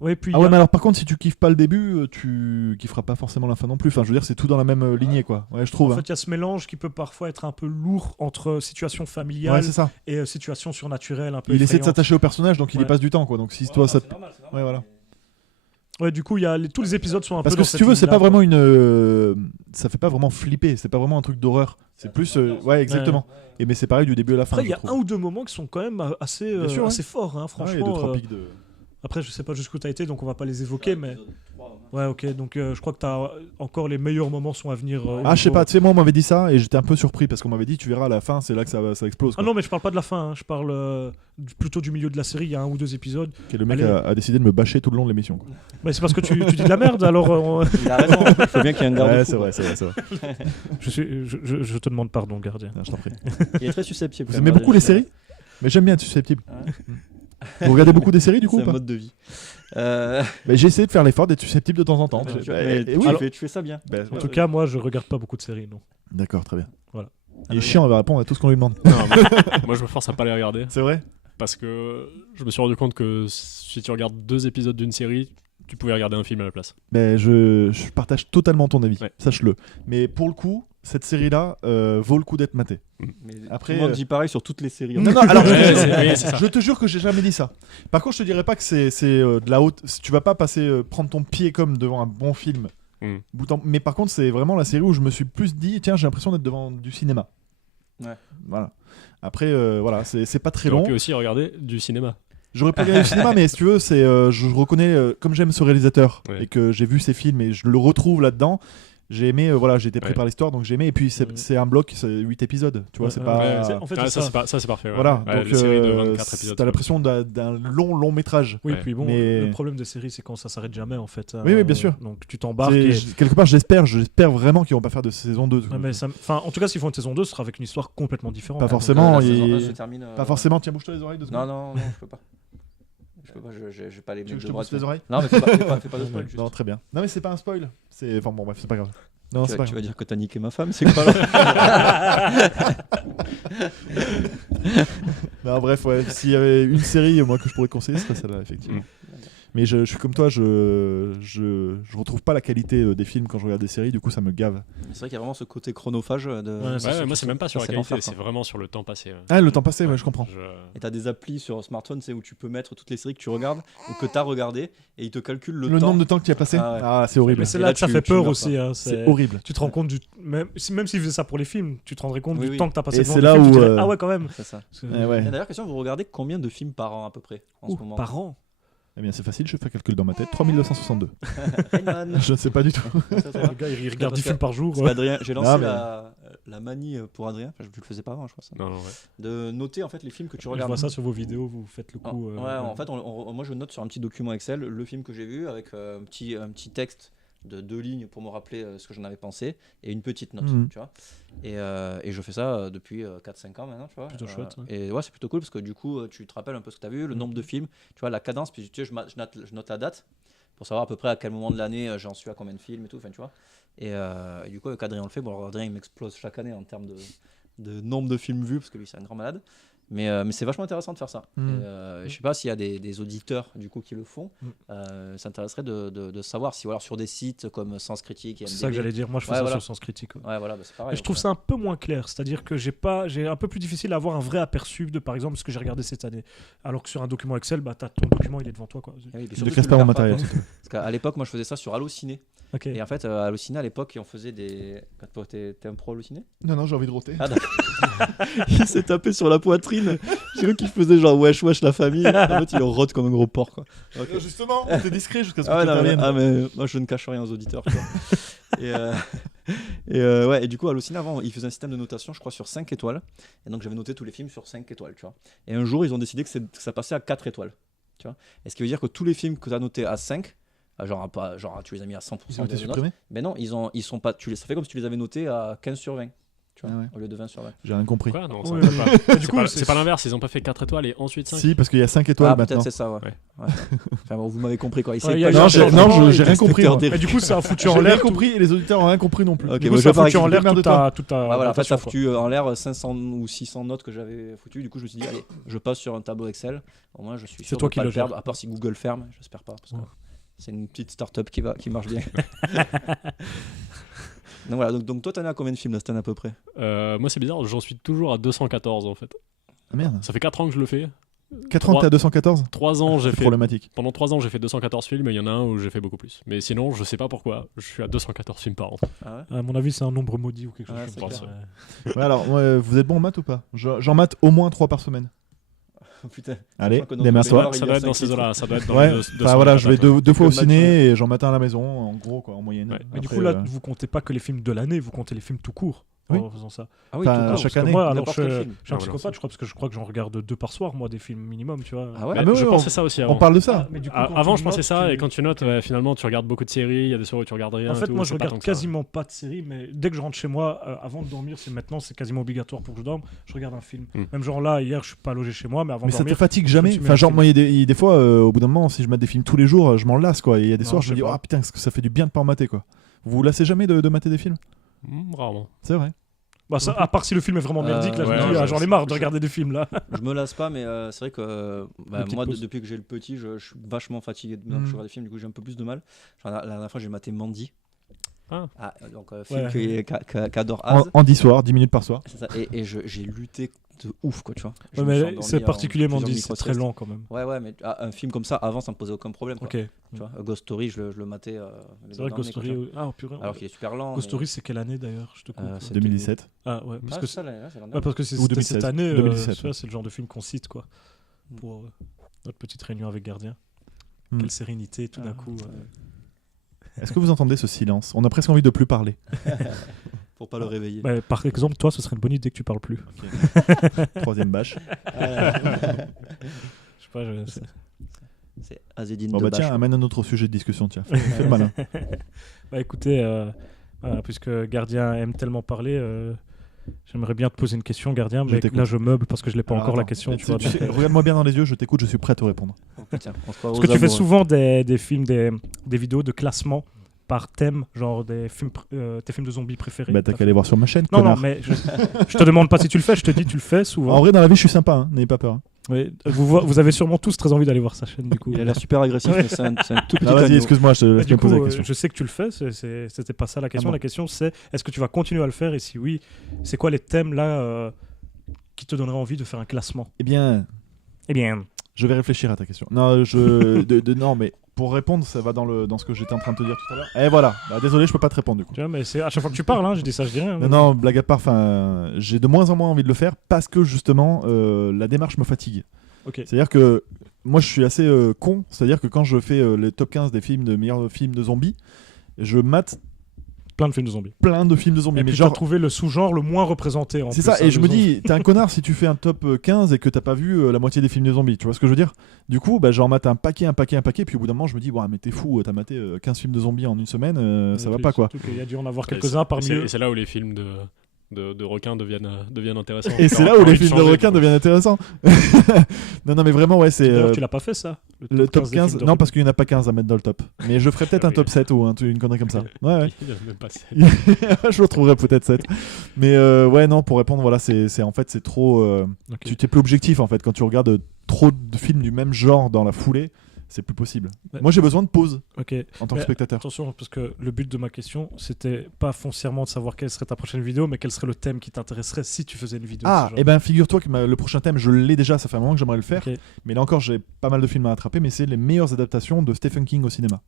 Ouais, puis Ah ouais mais alors par contre si tu kiffes pas le début tu kifferas pas forcément la fin non plus. Enfin je veux dire c'est tout dans la même lignée quoi. Ouais je trouve. En fait il y a ce mélange qui peut parfois être un peu lourd entre situation familiale Ouais c'est ça. et situation surnaturelle un peu Il essaie de effrayante. s'attacher au personnage donc il y Ouais. passe du temps quoi. Donc si toi ça te... normal. Ouais voilà. Ouais, du coup, il y a tous les épisodes sont un Parce peu que dans si cette tu veux, c'est ligne-là, pas quoi. vraiment une. Ça fait pas vraiment flipper, c'est pas vraiment un truc d'horreur. C'est plus. Ouais, exactement. Et mais c'est pareil du début à la fin. Après, il y je a trouve. un ou deux moments qui sont quand même assez, Bien sûr, ouais. assez forts, hein, Ah ouais, il y a franchement. deux, trois pics de. Après, je sais pas jusqu'où t'as été, donc on va pas les évoquer, mais. Ouais, ok, donc je crois que t'as encore les meilleurs moments sont à venir. Ah, je sais pas, tu sais, moi on m'avait dit ça et j'étais un peu surpris parce qu'on m'avait dit, tu verras à la fin, c'est là que ça explose. Ah Quoi. non, mais je parle pas de la fin, hein, je parle plutôt du milieu de la série, il y a un ou deux épisodes. Et le mec Allez. a décidé de me bâcher tout le long de l'émission. Quoi. Mais c'est parce que tu dis de la merde, alors. Il a raison, il faut bien qu'il y ait un garde-fou. Ouais, c'est vrai, c'est vrai, c'est vrai. Je te demande pardon, gardien. Non, je t'en prie. Il est très susceptible. Vous aimez beaucoup les séries? Mais j'aime bien être susceptible. Vous regardez beaucoup des séries du coup C'est ou un pas? mode de vie. Mais j'ai essayé de faire l'effort d'être susceptible de temps en temps. Mais oui. tu fais ça bien. En tout cas, moi, je regarde pas beaucoup de séries, non. D'accord, très bien. Voilà. Il est chiant, on va répondre à tout ce qu'on lui demande. Non, moi je me force à pas les regarder C'est vrai? parce que je me suis rendu compte que si tu regardes 2 épisodes d'une série, tu pouvais regarder un film à la place. Mais je partage totalement ton avis, Ouais. sache-le. Mais pour le coup, cette série-là vaut le coup d'être matée. Mais Après, tout le monde dit pareil sur toutes les séries. Non, non, alors Ouais, c'est ça. je te jure que j'ai jamais dit ça. Par contre, je te dirais pas que c'est de la haute. Tu vas pas passer prendre ton pied comme devant un bon film. Mais par contre, c'est vraiment la série où je me suis plus dit, tiens, j'ai l'impression d'être devant du cinéma. Ouais. Voilà. Après, voilà, c'est pas très Tu aurais long. pu aussi regarder du cinéma. J'aurais pas regardé du cinéma, mais si tu veux, je reconnais, comme j'aime ce réalisateur Ouais. et que j'ai vu ses films et je le retrouve là-dedans, j'ai aimé, voilà, j'ai été pris Ouais. par l'histoire, donc j'ai aimé. Et puis c'est un bloc, c'est 8 épisodes, tu vois, c'est pas. Ouais, En fait, Ah, c'est ça. ça c'est parfait. Ouais. Voilà, Ouais, donc les séries de 24 épisodes. t'as l'impression d'un long métrage. Oui, Ouais. puis bon, Mais- le problème des séries, c'est quand ça s'arrête jamais, en fait. Oui, oui, bien sûr. Donc tu t'embarques. Quelque part, j'espère vraiment qu'ils vont pas faire de saison 2. Ouais, mais en tout cas, s'ils font une saison 2, ce sera avec une histoire complètement différente. Pas forcément. La saison il- 1 se termine. Pas forcément, tiens, bouge-toi les oreilles 2 secondes. Non, je peux pas. Je peux pas, j'ai pas les Tu veux mecs que je de te droite. bouge les oreilles? Non, mais fais pas de spoil. juste. Non, très bien. Non, mais c'est pas un spoil. Enfin bon, bref, c'est pas grave. Non, c'est pas Tu vas grave. dire que t'as niqué ma femme, c'est quoi là? Non, bref, ouais. S'il y avait une série, moi, que je pourrais conseiller, ce serait celle-là, effectivement. Mais je suis comme toi, je retrouve pas la qualité des films quand je regarde des séries, du coup ça me gave. C'est vrai qu'il y a vraiment ce côté chronophage. Ouais, c'est Ouais, moi c'est même pas sur ça, la c'est l'enfer, qualité, c'est quoi. vraiment sur le temps passé. Ah, le temps passé, ouais, je comprends. Et t'as des applis sur smartphone, c'est où tu peux mettre toutes les séries que tu regardes ou que t'as regardées et ils te calculent le temps. nombre de temps que tu as passé. Ah ouais. Ah, c'est horrible. Mais c'est Et là là, que ça tu fait peur meurs aussi. Hein, C'est horrible. Tu te rends compte même s'ils faisaient ça pour les films, tu te rendrais compte Oui, du oui. temps que t'as passé Et devant c'est le là film, tu où, dirais, ah ouais, quand même. C'est ça. Eh ouais. Et d'ailleurs, question, vous regardez combien de films par an à peu près en ce moment? Par an. Eh bien, c'est facile, je fais un calcul dans ma tête. 3262. Rayman. Je ne sais pas du tout. Ça, ça va. Le gars, il regarde Parce 10 que- films par jour. Parce qu'Adrien, j'ai lancé Non, mais- la manie pour Adrien, enfin, je le faisais pas avant, je crois ça. Non, ouais. De noter en fait les films que tu Je regardes. vois ça sur vos vidéos, vous faites le coup. Ouais, en fait, moi je note sur un petit document Excel le film que j'ai vu avec un petit texte de 2 lignes pour me rappeler ce que j'en avais pensé et une petite note, tu vois. Et je fais ça depuis 4-5 ans maintenant, tu vois. Plutôt chouette. Ouais. Et ouais, c'est plutôt cool parce que du coup, tu te rappelles un peu ce que tu as vu, le nombre de films, tu vois, la cadence, puis tu sais, je note la date pour savoir à peu près à quel moment de l'année j'en suis à combien de films et tout, enfin, tu vois. Et du coup, avec Adrien on le fait. Bon, alors, Adrien il m'explose chaque année en termes de nombre de films vus parce que lui, c'est un grand malade. Mais c'est vachement intéressant de faire ça. Je sais pas s'il y a des auditeurs du coup qui le font. Ça m'intéresserait de savoir si, ou alors sur des sites comme Sens Critique et C'est ça que j'allais dire. Moi, je fais ça sur Sens Critique. Ouais, voilà, c'est pareil. Et je trouve ça un peu moins clair. C'est-à-dire que j'ai un peu plus difficile à avoir un vrai aperçu de, par exemple, ce que j'ai regardé cette année. Alors que sur un document Excel, ton document, il est devant toi, quoi. Oui, ne casse pas mon matériel. Parce qu'à l'époque, moi, je faisais ça sur Allociné. Okay. Et en fait, à Allociné, à l'époque, on faisait des. T'es un pro Allociné ? Non, j'ai envie de roter. Ah, il s'est tapé sur la poitrine. J'ai cru qu'il faisait genre wesh la famille. En fait, il rote comme un gros porc, quoi. Okay. Justement, t'es discret jusqu'à ce que mais moi, je ne cache rien aux auditeurs. Et du coup, Allociné, avant, ils faisaient un système de notation, je crois, sur 5 étoiles. Et donc, j'avais noté tous les films sur 5 étoiles, tu vois. Et un jour, ils ont décidé que ça passait à 4 étoiles, tu vois. Et ce qui veut dire que tous les films que tu as notés à 5, genre tu les as mis à 100%. Ils ont été supprimés ? Mais non, ils sont pas. Ça fait comme si tu les avais notés à 15 sur 20. Tu vois, au lieu de 20 sur 20. J'ai rien compris. Quoi ? Non, ça pas. Du coup, c'est pas l'inverse, ils ont pas fait 4 étoiles et ensuite 5. Si, parce qu'il y a 5 étoiles maintenant. Peut-être c'est ça, ouais. Enfin, bon, vous m'avez compris, quoi. Non, j'ai rien compris. Et du coup, ça a foutu en l'air. J'ai rien compris et les auditeurs ont rien compris non plus. Du coup, ça a foutu en l'air toute ta. Voilà, en fait, ça a foutu en l'air 500 ou 600 notes que j'avais foutues. Du coup, je me suis dit, allez, je passe sur un tableau Excel. Au moins, je suis sûr de pas le perdre. À part si Google ferme, j'espère pas. Parce que c'est une petite start-up qui marche bien. Donc voilà, donc toi t'en as combien de films là, Stan, à peu près ? Moi c'est bizarre, j'en suis toujours à 214 en fait. Ah merde. Ça fait 4 ans que je le fais. 4 ans que t'es à 214 ? 3 ans j'ai fait. Problématique. Pendant 3 ans j'ai fait 214 films et il y en a un où j'ai fait beaucoup plus. Mais sinon je sais pas pourquoi, je suis à 214 films par an. Ah ouais ? À mon avis c'est un nombre maudit ou quelque chose. Ouais, je pense. Ouais, alors, vous êtes bon en maths ou pas ? J'en mate au moins 3 par semaine. Putain. Allez, démarre-toi. Ça doit être dans ces eaux-là, ça doit être dans ouais, les voilà, je vais 2 fois au ciné et j'en mate un à la maison, en gros, quoi, en moyenne. Ouais. Mais du coup, là, vous comptez pas que les films de l'année, vous comptez les films tout court. Oui. En faisant ça. Ah oui, enfin, chaque année. Moi, alors, n'importe quel je film. suis un psychopathe, je crois, parce que je crois que j'en regarde 2 par soir, moi, des films minimum, tu vois. Ah ouais ? Ah, mais je oui, pensais ça aussi avant. On parle de ça. Mais du coup, Avant, je pensais ça, et quand tu notes, finalement, tu regardes beaucoup de séries, il y a des soirs où tu regardes rien. En fait, tout, moi, je c'est pas regarde tant que ça. quasiment pas de séries, mais dès que je rentre chez moi, avant de dormir, c'est quasiment obligatoire pour que je dorme, je regarde un film. Même genre là, hier, je suis pas logé chez moi, mais avant Mais de ça te dormir. fatigue jamais. Enfin, genre, moi, il y a des fois, au bout d'un moment, si je mate des films tous les jours, je m'en lasse, quoi. Et il y a des soirs, je me dis, oh putain, ça fait du bien de pas en mater, quoi. Vous vous lassez jamais de mater des films ? Rarement. C'est vrai. Bah, ça, à part si le film est vraiment merdique, là, ouais, je me dis, j'en ai marre de regarder des films là. Je me lasse pas, mais c'est vrai que moi, pause. depuis que j'ai le petit, je suis vachement fatigué de je regarde des films, du coup j'ai un peu plus de mal. La dernière fois, j'ai maté Mandy. Donc film qu'adore Az. En 10 soirs, 10 minutes par soir. C'est ça. Et j'ai lutté de ouf, quoi, tu vois. Ouais, mais c'est particulièrement dit, c'est très lent quand même. Ouais, mais un film comme ça, avant, ça me posait aucun problème, quoi. Ok. Tu vois, Ghost Story, je le matais. C'est vrai que Ghost Story. Ah, purée. Alors qu'il est super lent. Ghost Story, c'est quelle année d'ailleurs ? Je te coupe. C'était 2017. Ah ouais, parce que ça, là, c'est l'an ouais, parce que c'est Ou c'était 2016. cette année. 2017, ça, c'est le genre de film qu'on cite quoi. Pour notre petite réunion avec Gardien. Quelle sérénité tout d'un coup. Est-ce que vous entendez ce silence ? On a presque envie de plus parler. Pour pas le réveiller. Bah, par exemple, toi, ce serait une bonne idée que tu parles plus. Troisième bâche. Je sais pas. C'est Azedine Bon de bah Bâche. tiens, amène un autre sujet de discussion, tiens. Fais le malin. Bah écoutez, puisque Gardien aime tellement parler, j'aimerais bien te poser une question, Gardien, mais là je meuble parce que je l'ai pas Alors, encore la attends, question. Tu vois, tu sais, regarde-moi bien dans les yeux, je t'écoute, je suis prêt à te répondre. Tiens, on se croit Est-ce aux que tu fais amoureux. souvent des films, des vidéos de classement par thème, genre des films, tes films de zombies préférés? Bah t'as qu'à aller voir sur ma chaîne, Non, connard. non, mais je te demande pas si tu le fais, je te dis tu le fais souvent. En vrai, dans la vie, je suis sympa, hein, n'ayez pas peur. Hein. Oui, vous avez sûrement tous très envie d'aller voir sa chaîne du coup. Il a l'air super agressif, mais c'est un tout petit Ah, vas-y, agneau. excuse-moi, je te laisse Du me poser coup, la question. je sais que tu le fais, c'était pas ça la question. Ah bon. La question c'est est-ce que tu vas continuer à le faire et si oui, c'est quoi les thèmes là qui te donneraient envie de faire un classement? Eh bien, je vais réfléchir à ta question. Non, non, mais pour répondre, ça va dans ce que j'étais en train de te dire tout à l'heure. Et voilà, bah, désolé, je peux pas te répondre du coup. Tu vois, mais c'est à chaque fois que tu parles, hein, je dis ça, je dis rien. Non, blague à part, j'ai de moins en moins envie de le faire parce que justement, la démarche me fatigue. Ok. C'est-à-dire que moi, je suis assez con. C'est-à-dire que quand je fais les top 15 des meilleurs films de zombies, je mate Plein de films de zombies. Plein de films de zombies. Et Mais puis genre, t'as trouvé le sous-genre le moins représenté. c'est ça, et je me dis, t'es un connard si tu fais un top 15 et que t'as pas vu la moitié des films de zombies, tu vois ce que je veux dire? Du coup, bah, j'en mate un paquet, puis au bout d'un moment, je me dis, ouais, mais t'es fou, t'as maté 15 films de zombies en une semaine, ça va pas quoi. Il y a dû en avoir quelques-uns parmi eux. Et c'est là où les films de requins deviennent intéressants. Et c'est là où les films de requins deviennent intéressants. Non, mais vraiment, ouais, c'est. D'ailleurs, tu l'as pas fait ça? Le top 15, des films non, parce qu'il n'y en a pas 15 à mettre dans le top. Mais je ferai peut-être un top 7 ou une connerie comme ça. Ouais. Il y en a même pas sept. Je retrouverai peut-être 7. Mais ouais, non, pour répondre, voilà, en fait, c'est trop. Ok. Tu t'es plus objectif en fait. Quand tu regardes trop de films du même genre dans la foulée, c'est plus possible. Ouais. Moi, j'ai besoin de pause Ok. en tant que Mais spectateur. Attention, parce que le but de ma question, c'était pas foncièrement de savoir quelle serait ta prochaine vidéo, mais quel serait le thème qui t'intéresserait si tu faisais une vidéo. Ah, de ce genre. et ben figure-toi que le prochain thème, je l'ai déjà, ça fait un moment que j'aimerais le faire. Ok. Mais là encore, j'ai pas mal de films à attraper, mais c'est les meilleures adaptations de Stephen King au cinéma.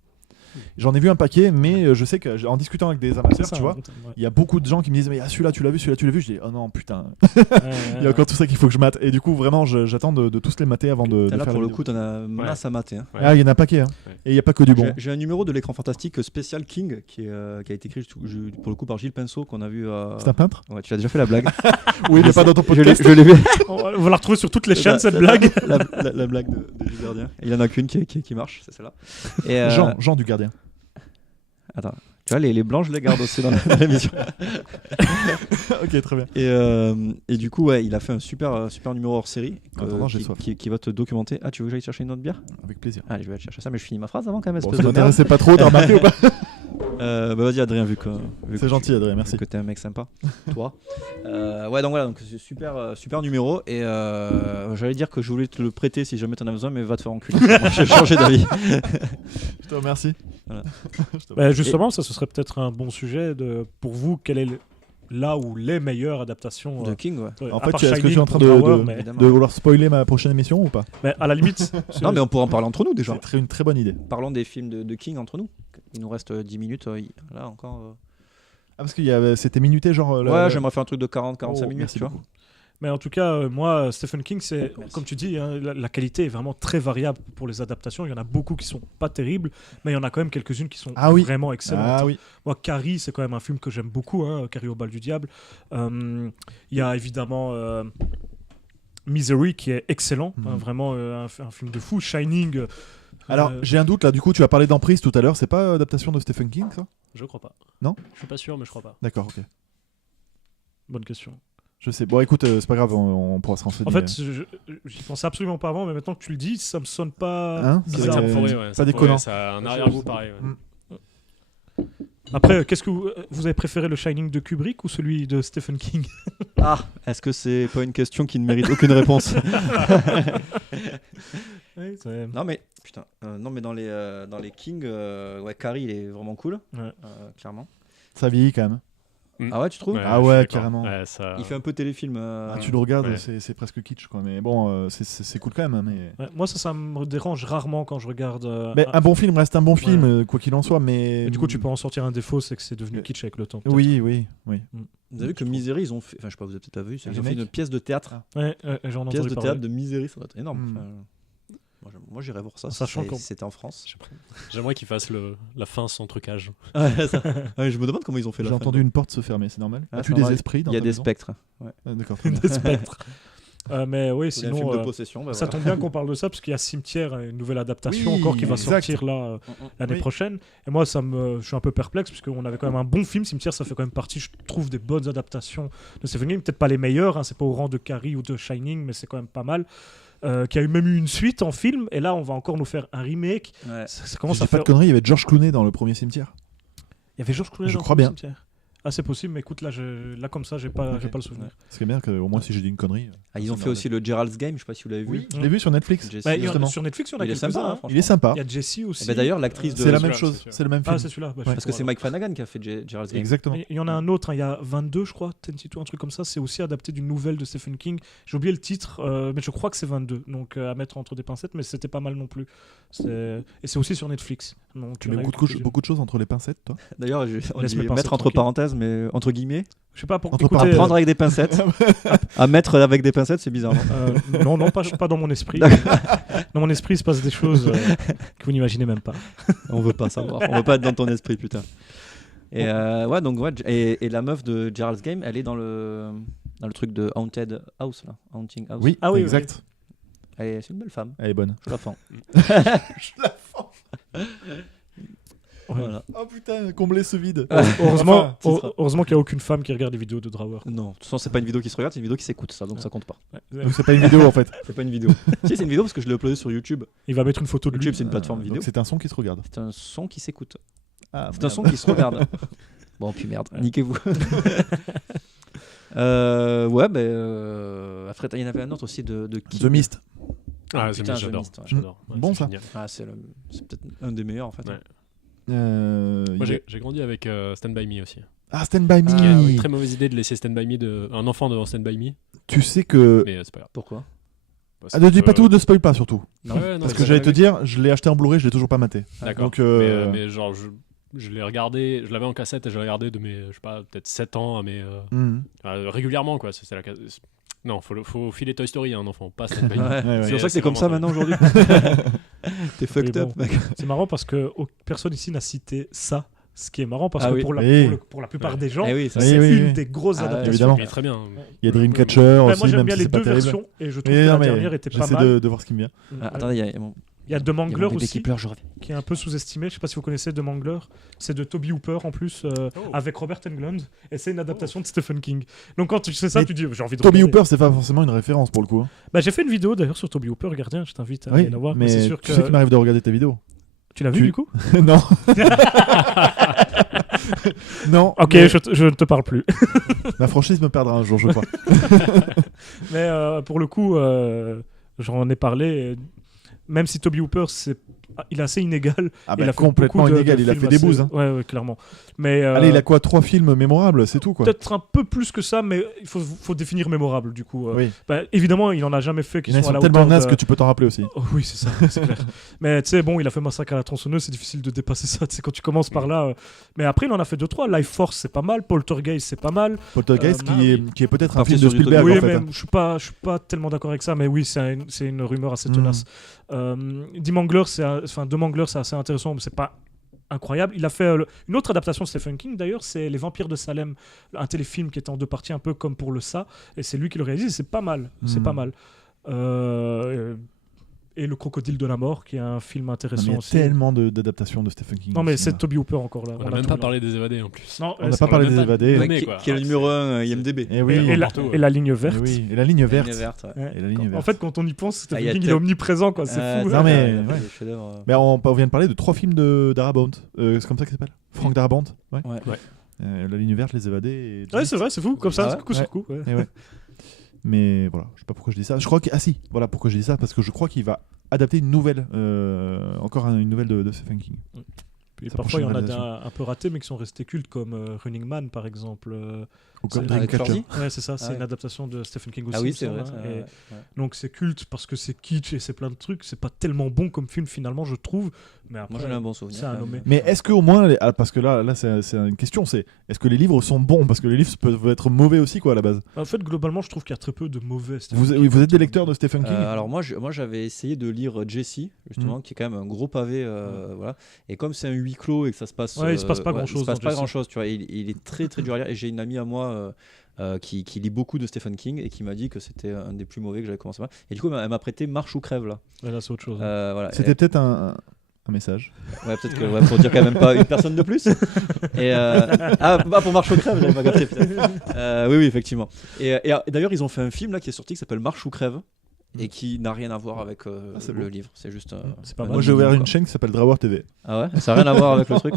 J'en ai vu un paquet, mais je sais qu'en discutant avec des amateurs, Ça, tu vois, un bon thème, ouais. il y a beaucoup de gens qui me disent mais celui-là tu l'as vu, celui-là tu l'as vu. Je dis oh non putain, Ouais, il y a encore tout ça qu'il faut que je mate. Et du coup vraiment j'attends de tous les mater avant de Là, faire pour la le vidéo. coup, t'en as masse à mater. Hein. Ouais. Ah il y en a un paquet, hein. Ouais. Et il y a pas que du bon. J'ai un numéro de l'écran fantastique spécial King qui a été écrit pour le coup par Gilles Pinceau qu'on a vu. C'est un peintre? Ouais, tu as déjà fait la blague. Oui, il est pas dans ton Je l'ai podcast. vu. On va la retrouver sur toutes les chaînes, cette blague. La blague de Gilles Gardien. Il y en a qu'une qui marche, c'est celle-là. Et, Jean du Gardien. Attends, tu vois, les blancs, je les garde aussi dans l'émission. Ok, très bien. Et du coup, ouais, il a fait un super numéro hors série Attends, j'ai soif. qui va te documenter. Ah, tu veux que j'aille chercher une autre bière? Avec plaisir. Allez, je vais aller chercher ça, mais je finis ma phrase avant quand même. Bon, espèce ça de merde. m'intéressait pas trop, t'as remarqué ou pas? Bah vas-y Adrien, vu que C'est gentil, Adrien, vu merci. que t'es un mec sympa, toi. Ouais, donc voilà, donc c'est super numéro et j'allais dire que je voulais te le prêter si jamais t'en as besoin, mais va te faire enculer. Moi, j'ai changé d'avis. Je te remercie. Voilà. Bah, justement, ça ce serait peut-être un bon sujet pour vous. Quelle est là où les meilleures adaptations De King, ouais. ouais, En à fait, part est-ce que tu es Shining en train pour Bauer, de mais- évidemment. vouloir spoiler ma prochaine émission ou pas? mais à la limite, Non, mais on pourra en parler entre nous déjà. C'est une très bonne idée. Parlons des films de King entre nous. Il nous reste 10 minutes. Là encore. Ah, parce que c'était minuté, genre. Ouais, j'aimerais faire un truc de 40-45 Oh, minutes, merci tu vois. beaucoup. Mais en tout cas, moi, Stephen King, c'est, Merci. comme tu dis, hein, la qualité est vraiment très variable pour les adaptations. Il y en a beaucoup qui sont pas terribles, mais il y en a quand même quelques-unes qui sont Ah oui. vraiment excellentes. Ah oui. Moi, Carrie, c'est quand même un film que j'aime beaucoup, hein, Carrie au bal du diable. Il y a évidemment Misery qui est excellent, Mhm. hein, vraiment un film de fou. Shining. Alors, j'ai un doute là, du coup, tu as parlé d'Emprise tout à l'heure, c'est pas adaptation de Stephen King ça? Je crois pas. Non. Je suis pas sûr, mais je crois pas. D'accord, ok. Bonne question. Je sais. Bon, écoute, c'est pas grave, on pourra se renseigner. En fait, j'y pensais absolument pas avant, mais maintenant que tu le dis, ça me sonne pas Hein C'est bizarre. vrai que ça Euh, pourrait, ouais, pas ça déconnant. pourrait, ça a un arrière-goût pareil. Ouais. Après, qu'est-ce que vous avez préféré, le Shining de Kubrick ou celui de Stephen King? Ah, est-ce que c'est pas une question qui ne mérite aucune réponse? Non mais putain, non mais dans les King, ouais, Carrie il est vraiment cool, Ouais. clairement. Ça vieillit quand même. Ah ouais, tu trouves? Ah je suis ouais, d'accord. carrément. Ouais, ça... Il fait un peu téléfilm. Ah, tu le regardes, Ouais. c'est presque kitsch quoi. Mais bon, c'est cool quand même. hein, Mais, Ouais, moi, ça me dérange rarement quand je regarde. mais un bon film reste un bon film, Ouais. quoi qu'il en soit. Mais Et du coup, tu peux en sortir un défaut, c'est que c'est devenu kitsch avec le temps. peut-être. Oui. Vous avez vu que Misery, ils ont fait, enfin je sais pas, vous avez peut-être pas vu, ils ont fait remake. une pièce de théâtre. Ouais, j'en ai Pièce entendu de parler. théâtre de Misery, ça doit être énorme. Hmm. Enfin, moi j'irais voir ça. Sachant si qu'on- c'était en France. J'aimerais qu'il fasse la fin sans trucage. Ouais, ça. Ouais, je me demande comment ils ont fait J'ai la entendu une porte se fermer, c'est normal. Ah, As-tu c'est des normal. esprits dans Il y a ta des maison spectres. Ouais. Ah, d'accord. très bien. Des spectres. Mais oui, C'est un sinon, film de possession. Bah, ça voilà. tombe bien qu'on parle de ça, parce qu'il y a Cimetière, une nouvelle adaptation Oui, encore qui va exact. sortir là l'année Oui. prochaine. Et moi, je suis un peu perplexe, parce qu'on avait quand même un bon film. Cimetière, ça fait quand même partie, je trouve, des bonnes adaptations de Stephen King. Peut-être pas les meilleures, hein, c'est pas au rang de Carrie ou de Shining, mais c'est quand même pas mal. Qui a même eu une suite en film, et là, on va encore nous faire un remake. Ouais. Ça Je commence dis à pas faire. de conneries, il y avait George Clooney dans le premier cimetière. Il y avait Georges Clooney Je dans crois le bien. Cimetière. Ah, c'est possible, mais écoute, là comme ça, j'ai pas le souvenir. Ce qui est bien que, au moins, si j'ai dit une connerie. Ah, ils ont fait aussi le Gerald's Game, je sais pas si vous l'avez vu. Oui, je l'ai vu sur Netflix. Jesse, Bah, il y en a- justement. sur Netflix, il y en a Il est quelques-uns. sympa, hein, hein. franchement. Il est sympa. Il y a Jessie aussi. Et bah, d'ailleurs, l'actrice de. C'est la celui-là, même chose. c'est sûr. C'est le même film. Ah, c'est celui-là. Bah, je Ouais. Parce que sais c'est pas. Mike Flanagan qui a fait Gerald's Game. Exactement. Il y en a un autre, hein, il y a 22, je crois, Tennessee, un truc comme ça. C'est aussi adapté d'une nouvelle de Stephen King. J'ai oublié le titre, mais je crois que c'est 22. Donc à mettre entre des pincettes, mais c'était pas mal non plus. Et c'est aussi sur Netflix. Donc, Tu mets il y en a beaucoup de choses entre les pincettes, toi. D'ailleurs, on Laisse dit mes pincettes mettre entre tranquilles. parenthèses, mais entre guillemets. Je sais pas pour Entre écoutez, parenthèses. Prendre avec des pincettes. À mettre avec des pincettes, c'est bizarre. Non non, pas dans mon esprit. Dans mon esprit, il se passe des choses que vous n'imaginez même pas. On veut pas savoir. On veut pas être dans ton esprit, putain. Et ouais, donc ouais, et la meuf de Gerald's Game, elle est dans le truc de Haunted House là, Haunting House. Oui, Ah oui, exact. C'est une belle femme. Elle est bonne. Je la fends. Voilà. Oh putain, combler ce vide. Heureusement, Enfin, heureusement qu'il n'y a aucune femme qui regarde les vidéos de Drawer. Non, de toute façon, c'est pas une vidéo qui se regarde, c'est une vidéo qui s'écoute, ça, donc ça compte pas. donc c'est pas une vidéo en fait. C'est pas une vidéo. Si, c'est une vidéo parce que je l'ai uploadé sur YouTube. Il va mettre une photo de lui. YouTube, c'est une plateforme vidéo. Donc c'est un son qui se regarde. C'est un son qui s'écoute. Ah, C'est un son qui se regarde. Bon, puis merde, niquez-vous. Après, il y en avait un autre aussi de The Mist. Ah, putain, c'est j'adore. The Mist, ouais. J'adore. Ouais, Bon, c'est ça. génial. Ah, c'est peut-être un des meilleurs en fait. Ouais. Il Moi, y a- j'ai grandi avec Stand By Me aussi. Ah, Stand By Me. Parce qu'il y a une très mauvaise idée de laisser Stand By Me un enfant devant Stand By Me. Tu sais que. Mais c'est pas grave. Pourquoi? Ah, ne dis pas tout, ne spoil pas surtout. Non. Ouais, non, Parce mais que ça j'allais va te dire, je l'ai acheté en Blu-ray, je l'ai toujours pas maté. D'accord. Donc, Mais genre, je l'ai regardé, je l'avais en cassette et je l'ai regardé de mes, je sais pas, peut-être 7 ans à mes. Régulièrement, quoi. C'est non, faut filer Toy Story à un enfant, pas Stand By Me. Ouais. ouais. C'est pour ça que c'est comme ça maintenant aujourd'hui. T'es fucked Mais up, bon. mec. C'est marrant parce que personne ici n'a cité ça. Ce qui est marrant parce Ah que oui. pour la plupart des gens, Eh oui, ça, Oui, c'est oui, une oui. des grosses Ah ouais, adaptations. évidemment. Mais très bien. Il y a Dreamcatcher Ouais, aussi, moi j'aime même bien si les c'est pas deux terrible. versions et je trouve Mais que non, la mais dernière était pas j'essaie mal. de voir ce qui me vient. Attendez, il y a Il y a The Mangler mon bébé aussi, qui pleure, je reviens. qui est un peu sous-estimé. Je sais pas si vous connaissez The Mangler. C'est de Toby Hooper en plus, avec Robert Englund. Et c'est une adaptation de Stephen King. Donc quand tu sais ça, Mais tu dis j'ai envie de Toby regarder. Hooper, c'est pas forcément une référence pour le coup. Hein. Bah, j'ai fait une vidéo d'ailleurs sur Toby Hooper, gardien. Je t'invite à Oui, aller la voir. mais c'est sûr tu que... sais qu'il m'arrive de regarder tes vidéos. Tu l'as vu tu- du coup? Non. Non. Ok, mais je ne te parle plus. ma franchise me perdra un jour, je crois. Mais pour le coup, j'en ai parlé. Et même si Toby Hooper, il est assez inégal. Ah Il bah a fait complètement beaucoup de inégal, il a films fait des assez- bouses. Hein. Ouais, clairement. Mais Allez, il a quoi 3 films mémorables, c'est tout quoi. peut-être un peu plus que ça, mais il faut définir mémorable du coup. Oui. Bah, évidemment, il en a jamais fait qui Il y en a qui sont à sont la tellement hauteur nazes de- que tu peux t'en rappeler aussi. Oh, oui, c'est ça, c'est clair. Mais tu sais, bon, il a fait Massacre à la tronçonneuse, c'est difficile de dépasser ça. Tu sais, quand tu commences par là. Mais après, il en a fait 2-3. Life Force, c'est pas mal. Poltergeist, c'est pas mal. Poltergeist qui est peut-être un Parti film de sur du Spielberg oui, en fait. mais hein. je suis pas tellement d'accord avec ça. Mais oui, c'est une rumeur assez Mm. tenace. The Mangler, The Mangler, c'est assez intéressant, mais c'est pas incroyable. Il a fait une autre adaptation de Stephen King d'ailleurs, c'est Les Vampires de Salem, un téléfilm qui était en 2 parties, un peu comme pour le Ça, et c'est lui qui le réalise. Et c'est pas mal, c'est Mm. pas mal. Et Le Crocodile de la Mort, qui est un film Non, mais intéressant il y a aussi. tellement d'adaptations de Stephen King. Non, mais aussi, c'est hein. Toby Hooper encore là. On n'a l'a même tout pas là. parlé des évadés en plus. Non, On n'a c'est pas parlé même des pas évadés. nommé, Qui quoi. est le numéro 1 IMDb. Et oui. et la, partout, ouais. et la ligne verte. Et oui. Et la ligne verte. Ligne verte, ouais. Ouais. Et la ligne En verte. fait, quand on y pense, Stephen Ah, il y a King, il est tel- omniprésent, quoi. C'est fou. Non, mais- il a fait ouais. des chefs-d'œuvre. Mais on vient de parler de 3 films de Darabont. C'est comme ça qu'il s'appelle Frank Darabont. Ouais. Ouais. La ligne verte, Les évadés. Et... Ouais, c'est vrai, c'est fou. Comme ça, Ah ouais coup sur coup. Ouais. Et ouais. Mais voilà, je sais pas pourquoi je dis ça. Je crois que ah si, voilà pourquoi je dis ça parce que je crois qu'il va adapter une nouvelle, une nouvelle de Stephen King. Puis Sa parfois, il y en a prochaine un peu ratés, mais qui sont restés cultes, comme Running Man, par exemple. Ou comme C'est avec Dreamcatcher. Freddy. Ouais, c'est ça. C'est Ah ouais. une adaptation de Stephen King aussi. Ah oui, il me c'est semble, vrai. hein, ça, et ouais. donc c'est culte parce que c'est kitsch et c'est plein de trucs. C'est pas tellement bon comme film finalement, je trouve. Mais après, Moi j'en ai un bon souvenir. c'est à quand même. nommer. Mais est-ce que au moins, parce que là c'est une question, c'est est-ce que les livres sont bons parce que les livres peuvent être mauvais aussi quoi à la base. En fait, globalement, je trouve qu'il y a très peu de mauvais. Stephen Vous, King. oui, vous êtes des lecteurs de Stephen King Alors moi j'avais essayé de lire Jesse justement qui est quand même un gros pavé voilà, et comme c'est un huis clos et que ça se passe Ouais, il se passe pas grand-chose il se passe dans pas Jesse. grand chose, tu vois, il est très très dur à lire et j'ai une amie à moi qui lit beaucoup de Stephen King et qui m'a dit que c'était un des plus mauvais que j'avais commencé à voir. Et du coup elle m'a prêté Marche ou crève là. Ouais, là, c'est autre chose. Voilà. C'était peut-être un message. Ouais, peut-être que pour dire quand même pas une personne de plus. Et pour Marche ou crève, j'avais pas capté. Oui, effectivement. Et d'ailleurs, ils ont fait un film là qui est sorti qui s'appelle Marche ou crève et qui n'a rien à voir avec c'est le beau. livre. C'est juste. C'est pas un mal. Moi j'ai ouvert quoi. une chaîne qui s'appelle Drawer TV. Ah ouais, ça n'a rien à voir avec le truc.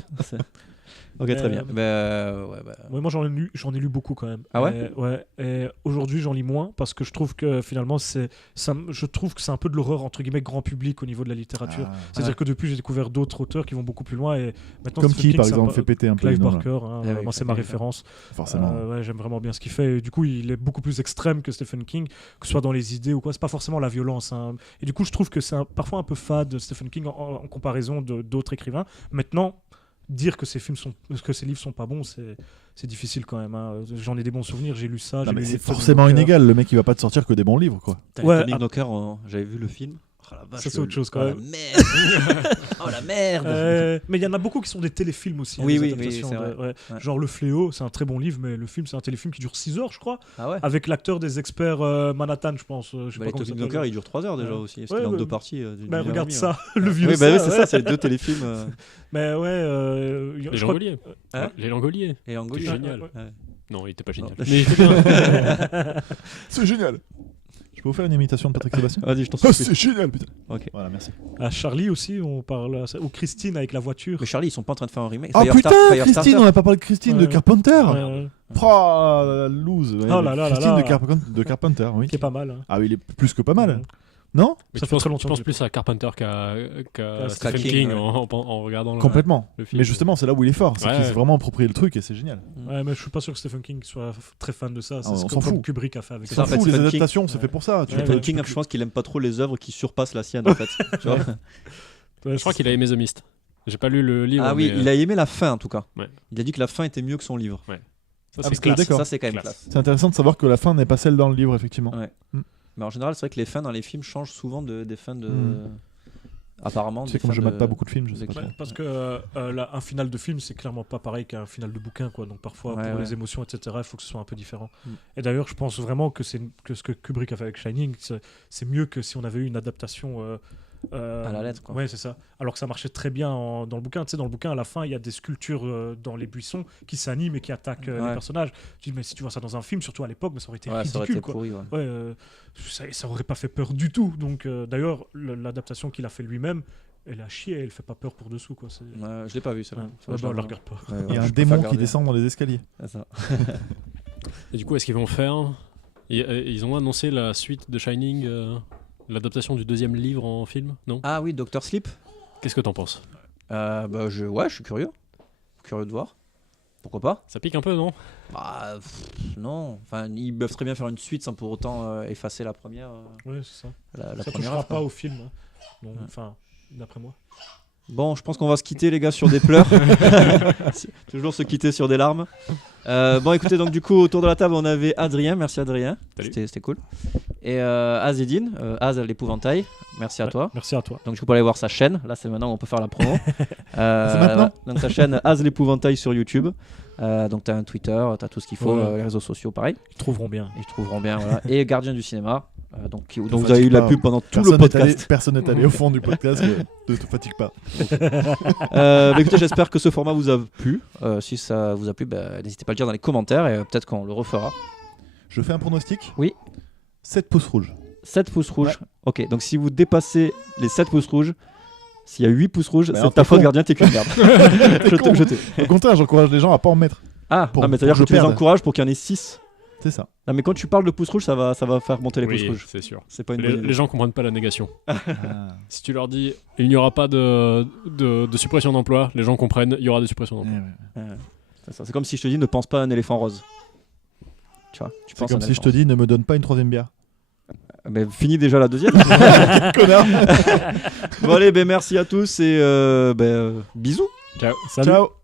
Ok, très bien. Ouais, moi, j'en ai lu beaucoup quand même. Ah ouais Ouais. Et aujourd'hui, j'en lis moins parce que je trouve que finalement, je trouve que c'est un peu de l'horreur entre guillemets grand public au niveau de la littérature. Ah. C'est-à-dire que depuis, j'ai découvert d'autres auteurs qui vont beaucoup plus loin et maintenant. Comme Stephen qui King, par c'est exemple fait péter un peu les Clive noms, là. Barker, hein, Eh oui, moi c'est ma Clive. référence. Forcément. Ouais, j'aime vraiment bien ce qu'il fait. Et du coup, il est beaucoup plus extrême que Stephen King, que ce soit dans les idées ou quoi. C'est pas forcément la violence. Hein. Et du coup, je trouve que c'est parfois un peu fade Stephen King en comparaison d'autres écrivains. Maintenant, dire que ces livres sont pas bons, c'est difficile quand même. Hein. J'en ai des bons souvenirs. J'ai lu ça. Non, j'ai mais lu c'est les Tony forcément Knocker. inégal, le mec il va pas te sortir que des bons livres quoi. Ouais, Tony Knocker, j'avais vu le film. Oh la vache, Ça, c'est autre chose, quand oh, même. La merde. Oh la merde. Mais il y en a beaucoup qui sont des téléfilms aussi. Oui, des oui, adaptations c'est de- vrai. ouais. Ouais. Genre Le Fléau, c'est un très bon livre, mais le film, c'est un téléfilm qui dure 6 heures, je crois, Ah ouais. avec l'acteur des experts Manhattan, je pense. Je sais Bah, pas les comment ça Talking s'appelle. Knocker, il dure 3 heures déjà Ouais. aussi. Parce Ouais, qu'il est en ouais. 2 parties. Bah, d'une regarde heure et ça, demie, le ouais. vieux. Oui, bah ça, oui, c'est ouais. ça, c'est 2 téléfilms. Mais ouais. Les je crois- Langoliers. Hein Les Langoliers. Et en C'est Gaulle. génial. ouais. Ouais. Non, il était pas génial. Non. Mais il était bien. C'est génial. Je peux vous faire une imitation de Patrick Sébastien? Vas-y, je t'en Oh, supplie. c'est génial, putain. Ok. Voilà, merci. À Charlie aussi, on parle. Ou Christine avec la voiture. Mais Charlie, ils sont pas en train de faire un remake. Ah putain, Firestarter. Christine, on n'a pas parlé de Christine de Ouais. Carpenter. Ouais. Oh, la loose. Ouais, Oh là là Christine là de, là. de Carpenter, oui. Qui est pas mal. Hein. Ah oui, il est plus que pas mal. Mhm. Non? Mais Ça tu fait penses, très longtemps tu penses que plus à Carpenter qu'à Stephen King, King ouais. en regardant Complètement. le film. Mais justement, c'est là où il est fort. C'est Ouais, qu'il ouais. s'est vraiment approprié le truc et c'est génial. Ouais, mais je suis pas sûr que Stephen King soit très fan de ça. C'est on ce s'en que fout. Kubrick a fait avec C'est C'est ça, en fait, fou, les Stephen King. adaptations, c'est Ouais. fait pour ça. Tu Ouais, peux- Stephen ouais. King, je pense qu'il aime pas trop les œuvres qui surpassent la sienne en fait. Tu vois. Ouais, Je crois qu'il a aimé The Mist. J'ai pas lu le livre. Ah oui, mais, il a aimé la fin en tout cas. Ouais. Il a dit que la fin était mieux que son livre. Ça, Ah, c'est parce que classe. d'accord. Ça c'est quand même Classe. classe. C'est intéressant de savoir que la fin n'est pas celle dans le livre, effectivement. Ouais. Mais en général, c'est vrai que les fins dans les films changent souvent des fins de. Mm. Apparemment. Tu sais, des comme fins je de- mate pas beaucoup de films, je sais pas Ouais, trop. Ouais, parce que un final de film, c'est clairement pas pareil qu'un final de bouquin, quoi. Donc parfois, Ouais, pour ouais. les émotions, etc., il faut que ce soit un peu différent. Mm. Et d'ailleurs, je pense vraiment que que ce que Kubrick a fait avec Shining, c'est mieux que si on avait eu une adaptation À la lettre, quoi. Ouais, c'est ça. Alors que ça marchait très bien dans le bouquin. Tu sais, dans le bouquin, à la fin, il y a des sculptures dans les buissons qui s'animent et qui attaquent les Ouais. personnages. Tu dis, mais si tu vois ça dans un film, surtout à l'époque, mais ça aurait été Ouais, ça aurait ridicule, été quoi. pourri. Ouais. Ouais, ça aurait pas fait peur du tout. Donc, d'ailleurs, l'adaptation qu'il a fait lui-même, elle a chié, elle fait pas peur pour dessous, quoi. Ouais, je l'ai pas vu ça. Ouais. Ça, Ouais, je bah, on l'ai la pas. regarde pas. Ouais, Il y a ouais, un je préfère démon qui garder. descend dans les escaliers. C'est ça. Et du coup, est-ce qu'ils vont faire Ils ont annoncé la suite de Shining, l'adaptation du 2e livre en film, non? Ah oui, Dr Sleep. Qu'est-ce que t'en penses? Bah, je suis curieux. Curieux de voir. Pourquoi pas? Ça pique un peu, non? Bah, non. Enfin, ils peuvent très bien faire une suite sans pour autant effacer la première. Ouais, c'est ça. La Ça première touchera œuvre, pas quoi. au film. Hein. Donc, enfin, d'après moi. Bon, je pense qu'on va se quitter, les gars, sur des pleurs. Toujours se quitter sur des larmes. Bon, écoutez, donc du coup, autour de la table, on avait Adrien. Merci, Adrien. Salut. C'était cool. Et Azedine, Az l'épouvantail. Merci à Ouais, toi. Merci à toi. Donc, je peux aller voir sa chaîne. Là, c'est maintenant où on peut faire la promo. C'est maintenant donc, sa chaîne Az l'épouvantail sur YouTube. Donc, tu as un Twitter, tu as tout ce qu'il faut, Ouais. les réseaux sociaux, pareil. Ils trouveront bien. Ils te trouveront bien. Voilà. Et Gardien du cinéma. Donc, dont vous fatigue avez eu la pas. pub pendant tout Personne le n'est allé- podcast. Personne n'est allé au fond du podcast, mais ne te fatigue pas. Bah, écoutez, j'espère que ce format vous a plu. Si ça vous a plu, bah, n'hésitez pas à le dire dans les commentaires et peut-être qu'on le refera. Je fais un pronostic. Oui. 7 pouces rouges. 7 pouces rouges. Ok, donc si vous dépassez les 7 pouces rouges, s'il y a 8 pouces rouges, alors, c'est ta t'es faute, con. gardien, t'es qu'une merde. con. je t'ai. Au contraire, j'encourage les gens à pas en mettre. Ah, Pour- non, mais c'est-à-dire pour que tu les perdre. encourages pour qu'il y en ait 6. C'est ça. Non, mais quand tu parles de pouces rouges, ça va faire monter les pouces Oui, rouges. c'est sûr. C'est pas une bonne Les idée. gens comprennent pas la négation. Ah. Si tu leur dis il n'y aura pas de suppression d'emploi, les gens comprennent il y aura des suppressions Eh d'emploi. ouais. C'est ça. C'est comme si je te dis ne pense pas à un éléphant rose. Tu vois, tu C'est penses à comme un si je te éléphant dis ne me donne pas une 3ème bière. rose. Mais finis déjà la deuxième. Connard. Bon allez, ben merci à tous et bisous. Ciao. Salut. Ciao.